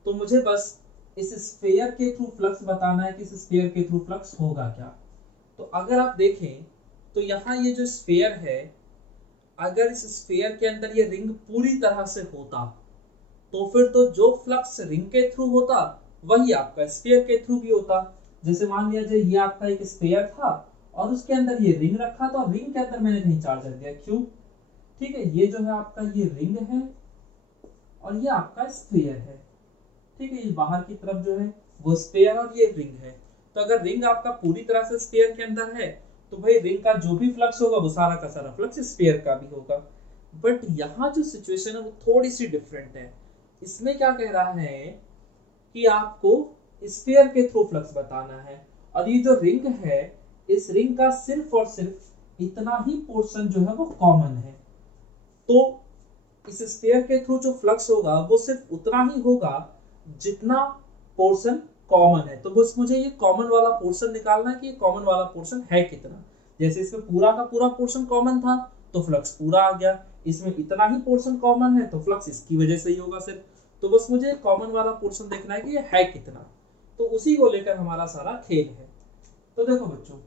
तो मुझे बस इस स्फीयर के थ्रू फ्लक्स बताना है कि इस स्फीयर के थ्रू फ्लक्स होगा क्या। तो अगर आप देखें तो यहाँ ये जो स्फीयर है, अगर इस स्फीयर के अंदर ये रिंग पूरी तरह से होता तो फिर तो जो फ्लक्स रिंग के थ्रू होता वही आपका स्फीयर के थ्रू भी होता। जैसे मान लिया जाए ये आपका एक स्फीयर था और उसके अंदर ये रिंग रखा था और रिंग के अंदर मैंने कहीं चार्ज रख दिया क्यू, ठीक है। ये जो है आपका ये रिंग है और ये आपका स्फीयर है, ठीक है। ये बाहर की तरफ जो है वो स्फीयर और ये रिंग है। तो अगर रिंग आपका पूरी तरह से स्फीयर के अंदर है तो भाई रिंग का जो भी फ्लक्स होगा वो सारा का सारा फ्लक्स स्फीयर का भी होगा। बट यहाँ जो सिचुएशन है वो थोड़ी सी डिफरेंट है। इसमें क्या कह रहा है कि आपको स्फीयर के थ्रू फ्लक्स बताना है और ये जो रिंग है इस रिंग का सिर्फ और सिर्फ इतना ही पोर्शन जो है वो कॉमन है। तो इस स्फीयर के थ्रू जो फ्लक्स होगा वो सिर्फ उतना ही होगा जितना पोर्शन कॉमन है। तो बस मुझे ये कॉमन वाला पोर्शन निकालना है कि ये कॉमन वाला पोर्शन है कितना। जैसे इसमें पूरा का पूरा पोर्शन कॉमन था तो फ्लक्स पूरा आ गया, इसमें इतना ही पोर्शन कॉमन है तो फ्लक्स इसकी वजह से ही होगा सिर्फ। तो बस मुझे कॉमन वाला पोर्शन देखना है कि ये है कितना, तो उसी को लेकर हमारा सारा खेल है। तो देखो बच्चों,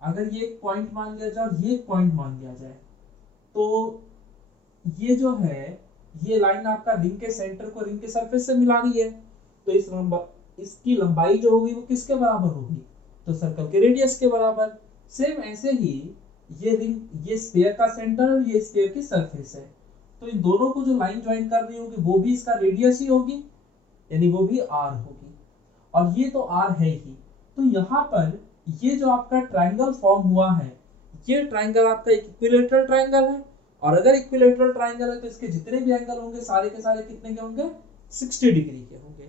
अगर ये एक पॉइंट मान लिया जाए और ये एक पॉइंट मान लिया जाए तो ये जो है ये लाइन आपका रिंग के सेंटर को रिंग के सरफेस से मिला रही है। तो इसकी लंबाई जो होगी वो किसके बराबर होगी, तो सर्कल के रेडियस के बराबर। सेम ऐसे ही ये रिंग ये स्फीयर का सेंटर और ये स्फीयर की सरफेस है, तो इन दोनों को जो लाइन ज्वाइन कर रही होगी वो भी इसका रेडियस ही होगी, यानी वो भी आर होगी। और ये तो आर है ही। तो यहाँ पर ये जो आपका ट्राइंगल फॉर्म हुआ है ये ट्राइंगल आपका एक इक्विलेटरल ट्राइंगल है। और अगर इक्विलेटरल ट्राइंगल है तो इसके जितने भी एंगल होंगे सारे के सारे कितने के होंगे, 60 डिग्री के होंगे,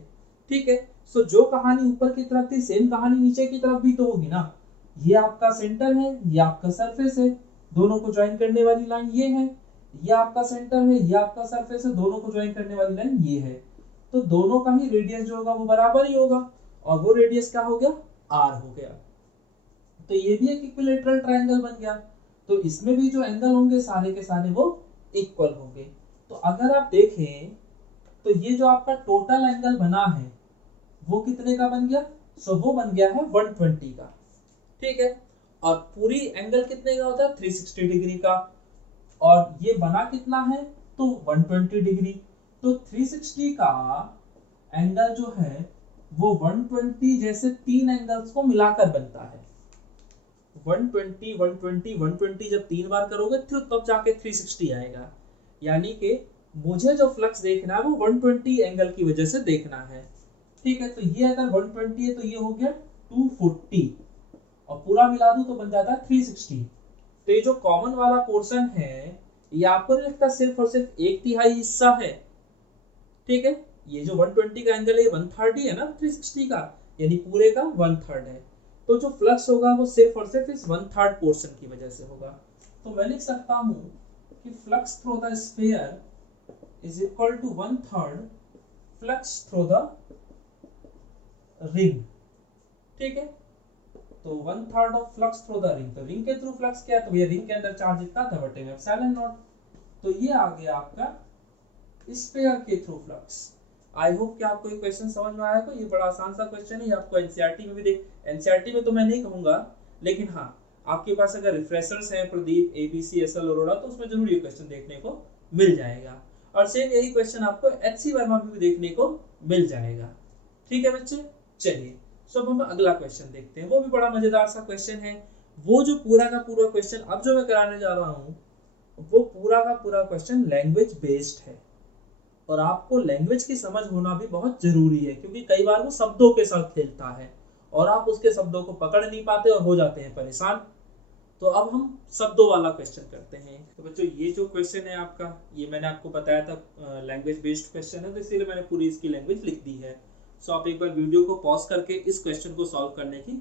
ठीक है। सो जो कहानी ऊपर की तरफ थी सेम कहानी नीचे की तरफ भी तो होगी ना। ये आपका सेंटर है, ये आपका सरफेस है, दोनों को ज्वाइन करने वाली लाइन ये है। ये आपका सेंटर है, ये आपका सरफेस है, दोनों को ज्वाइन करने वाली लाइन ये है। तो दोनों का ही रेडियस जो होगा वो बराबर ही होगा और वो रेडियस क्या हो गया, आर हो गया। तो ये भी एक इक्विलेटरल ट्रायंगल बन गया। तो इसमें भी जो एंगल होंगे सारे के सारे वो इक्वल होंगे। तो अगर आप देखें तो ये जो आपका टोटल एंगल बना है वो कितने का बन गया, सो वो बन गया है 120 का, ठीक है। और पूरी एंगल कितने का होता है, 360 डिग्री का। और ये बना कितना है, तो 120 डिग्री। तो 360 का एंगल जो है वो 120 जैसे तीन एंगल्स को मिलाकर बनता है। 120 120 120 जब तीन बार करोगे तब जाके 360 आएगा। यानी कि मुझे जो फ्लक्स देखना है वो 120 एंगल की वजह से देखना है, ठीक है। तो ये अगर 120 है तो ये हो गया 240 और पूरा मिला दूं तो बन जाता है 360। तो ये जो कॉमन वाला पोर्शन है ये आपको नहीं लगता सिर्फ और सिर्फ 1/3 हिस्सा है, ठीक है। ये जो 120 का एंगल है 1/3 ही है ना 360 का, यानी पूरे का 1/3 है। तो जो फ्लक्स होगा वो सिर्फ और सिर्फ इस 1/3 पोर्शन की वजह से होगा। तो मैं लिख सकता हूं कि flux through the sphere is equal to 1/3 flux through the ring, ठीक है। तो 1/3 of flux through the ring, तो रिंग के थ्रू फ्लक्स क्या है, तो ये रिंग के अंदर चार्ज इतना था बटे में एप्सिलॉन नॉट। तो ये आ गया आपका स्फीयर के थ्रू फ्लक्स। आई होप कि आपको ये क्वेश्चन समझ में आया होगा। ये बड़ा आसान सा क्वेश्चन है, ये आपको एनसीईआरटी में भी एनसीईआरटी में तो मैं नहीं कहूंगा, लेकिन हाँ आपके पास अगर रिफ्रेशर्स हैं प्रदीप, एबीसी, एसएल, अरोड़ा, तो उसमें जरूर ये क्वेश्चन देखने को मिल जाएगा। और सेम यही क्वेश्चन आपको एचसी वर्मा में भी देखने को मिल जाएगा, ठीक है बच्चे। चलिए सब हम अगला क्वेश्चन देखते हैं, वो भी बड़ा मजेदार सा क्वेश्चन है। वो जो पूरा का पूरा क्वेश्चन अब जो मैं कराने जा रहा हूँ, वो पूरा का पूरा क्वेश्चन लैंग्वेज बेस्ड है, और आपको लैंग्वेज की समझ होना भी बहुत जरूरी है, क्योंकि कई बार वो शब्दों के साथ खेलता है और आप उसके शब्दों को पकड़ नहीं पाते और हो जाते हैं परेशान। तो अब हम शब्दों वाला क्वेश्चन करते हैं। तो बच्चों ये जो क्वेश्चन है आपका, ये मैंने आपको बताया था लैंग्वेज बेस्ड क्वेश्चन है, तो इसीलिए मैंने पूरी इसकी लैंग्वेज लिख दी है। सो आप एक बार वीडियो को पॉज करके इस क्वेश्चन को सॉल्व करने की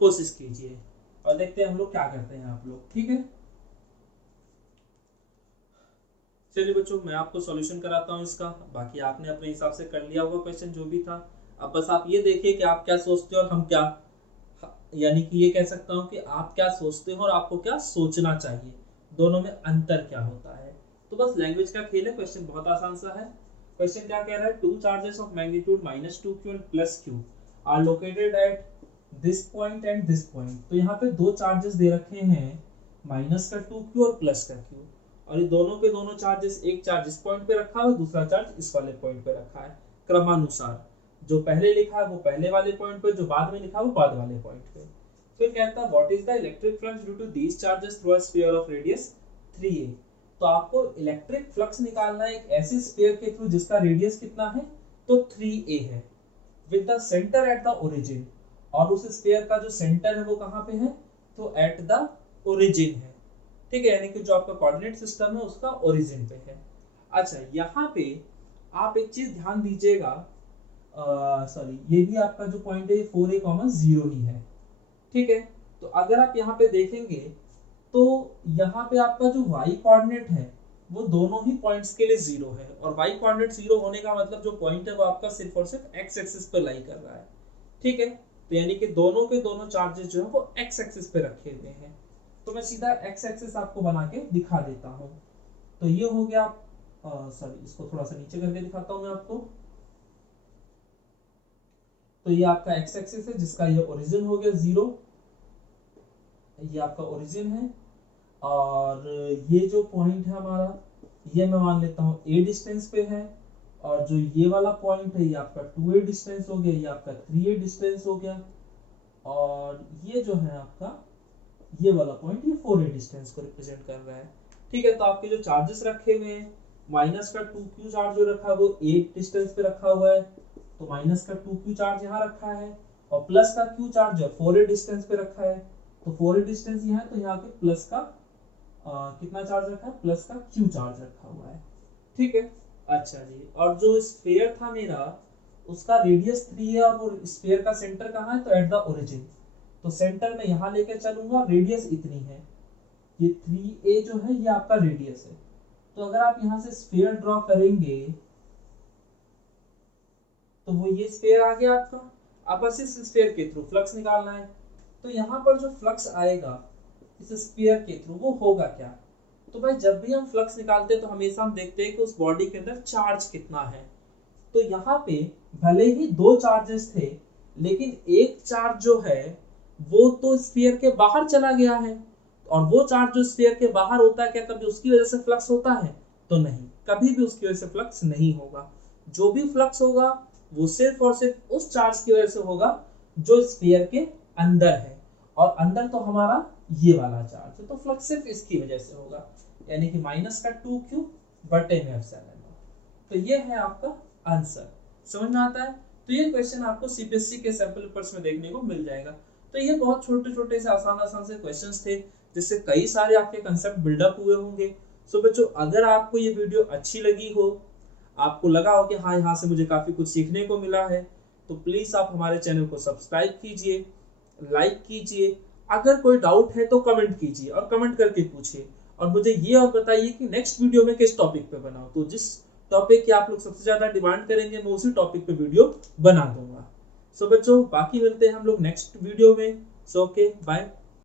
कोशिश कीजिए और देखते हैं हम लोग क्या करते हैं आप लोग, ठीक है। चलिए बच्चों मैं आपको सॉल्यूशन कराता हूँ इसका, बाकी आपने अपने हिसाब से कर लिया होगा क्वेश्चन जो भी था। अब बस आप ये देखिए कि आप क्या सोचते हो और हम क्या, यानी कि ये कह सकता हूँ कि आप क्या सोचते हो और आपको क्या सोचना चाहिए, दोनों में अंतर क्या होता है। तो बस लैंग्वेज का खेल है, क्वेश्चन बहुत आसान सा है। क्वेश्चन क्या कह रहा है, two charges of magnitude -2q and +q are located at this point and this point. तो यहाँ पे दो चार्जेस दे रखे हैं, -2q और +q, और ये दोनों के दोनों चार्जेस, एक चार्ज इस पॉइंट पे रखा है, दूसरा चार्ज इस वाले पॉइंट पे रखा है क्रमानुसार। जो पहले लिखा है वो पहले वाले पॉइंट पे, जो बाद में लिखा है वो बाद वाले पॉइंट पे। फिर कहता है what is the electric flux due to these charges through a sphere of radius 3a। तो आपको इलेक्ट्रिक फ्लक्स निकालना है एक ऐसे स्फीयर के थ्रू जिसका रेडियस कितना है, तो 3a है, with the centre at the origin. और उस स्फीयर का जो सेंटर है वो कहाँ पे है, तो एट द ओरिजिन है, ठीक है, यानी कि जो आपका कोऑर्डिनेट सिस्टम है उसका ओरिजिन पे है। अच्छा यहाँ पे आप एक चीज ध्यान दीजिएगा, सॉरी ये भी आपका जो पॉइंट है 4a,0 ही है, ठीक है। तो अगर आप यहाँ पे देखेंगे तो यहाँ पे आपका जो y कोऑर्डिनेट है वो दोनों ही पॉइंट्स के लिए 0 है, और y कोऑर्डिनेट 0 होने का मतलब जो पॉइंट है वो आपका सिर्फ और सिर्फ x एक्सिस पे लाई कर रहा है, ठीक है। तो यानी कि दोनों के दोनों चार्जेस जो है वो x एक्सिस पे रखे हुए हैं। तो मैं सीधा x एक्सिस आपको बना के दिखा देता हूँ। तो ये हो गया, सॉरी इसको थोड़ा सा नीचे करके दिखाता हूँ मैं आपको। तो ये आपका x एक्सिस है जिसका ये ओरिजिन हो गया 0, ये आपका ओरिजिन है। और ये जो पॉइंट है हमारा, ये मैं मान लेता हूँ a डिस्टेंस पे है, और जो ये वाला पॉइंट है ये आपका 2a डिस्टेंस हो गया, ये आपका 3a डिस्टेंस हो गया, और ये जो है आपका ये वाला पॉइंट ये 4a डिस्टेंस को रिप्रेजेंट कर रहा है, ठीक है। तो आपके जो चार्जेस रखे हुए हैं, माइनस का 2q चार्ज जो रखा है वो 8 डिस्टेंस पे रखा हुआ है, तो माइनस का 2q चार्ज यहाँ रखा है, और प्लस का q चार्ज जो 4a डिस्टेंस पे रखा है, तो 4a डिस्टेंस यहाँ है, तो यहाँ पे प्लस का कितना चार्ज रखा है, प्लस का q चार्ज रखा हुआ है, ठीक है। अच्छा जी, और जो स्फीयर था मेरा उसका रेडियस 3 है, और वो स्फीयर का सेंटर कहाँ है, तो एट द ओरिजिन। तो सेंटर में यहाँ लेके चलूंगा, रेडियस इतनी है, ये 3a जो है ये आपका रेडियस है। तो अगर आप यहाँ से स्फीयर ड्रॉ करेंगे तो वो ये स्फीयर आ गया आपका। अब बस इस स्फीयर के थ्रू फ्लक्स निकालना है, तो यहाँ पर जो फ्लक्स आएगा इस स्फीयर के थ्रू वो होगा क्या। तो भाई जब भी हम फ्लक्स निकालते हैं तो हमेशा हम देखते हैं कि उस बॉडी के अंदर चार्ज कितना है। तो यहाँ पे भले ही दो चार्जेस थे, लेकिन एक चार्ज जो है वो तो स्फीयर के बाहर चला गया है, और वो चार्ज जो स्फीयर के बाहर होता है क्या कभी उसकी वजह से फ्लक्स होता है, तो नहीं, कभी भी उसकी वजह से फ्लक्स नहीं होगा। जो भी फ्लक्स होगा वो सिर्फ और सिर्फ उस चार्ज की वजह से होगा जो स्फीयर के अंदर है, और अंदर तो हमारा ये वाला चार्ज है, तो फ्लक्स सिर्फ इसकी वजह से होगा, यानी कि माइनस का 2q बटे में एप्सिलॉन। तो ये है आपका आंसर, समझ में आता है। तो ये क्वेश्चन आपको सीपीएससी के सैंपल पेपर्स में देखने को मिल जाएगा। तो ये बहुत छोटे छोटे से आसान से क्वेश्चंस थे, जिससे कई सारे आपके कंसेप्ट बिल्डअप हुए होंगे। सो बच्चों अगर आपको ये वीडियो अच्छी लगी हो, आपको लगा हो कि हाँ यहाँ से मुझे काफ़ी कुछ सीखने को मिला है, तो प्लीज़ आप हमारे चैनल को सब्सक्राइब कीजिए, लाइक कीजिए, अगर कोई डाउट है तो कमेंट कीजिए और कमेंट करके पूछिए, और मुझे ये और बताइए कि नेक्स्ट वीडियो में किस टॉपिक पे बनाऊं। तो जिस टॉपिक की आप लोग सबसे ज्यादा डिमांड करेंगे, मैं उसी टॉपिक पे वीडियो बना दूंगा। सो बच्चों बाकी मिलते हैं हम लोग नेक्स्ट वीडियो में। So okay bye.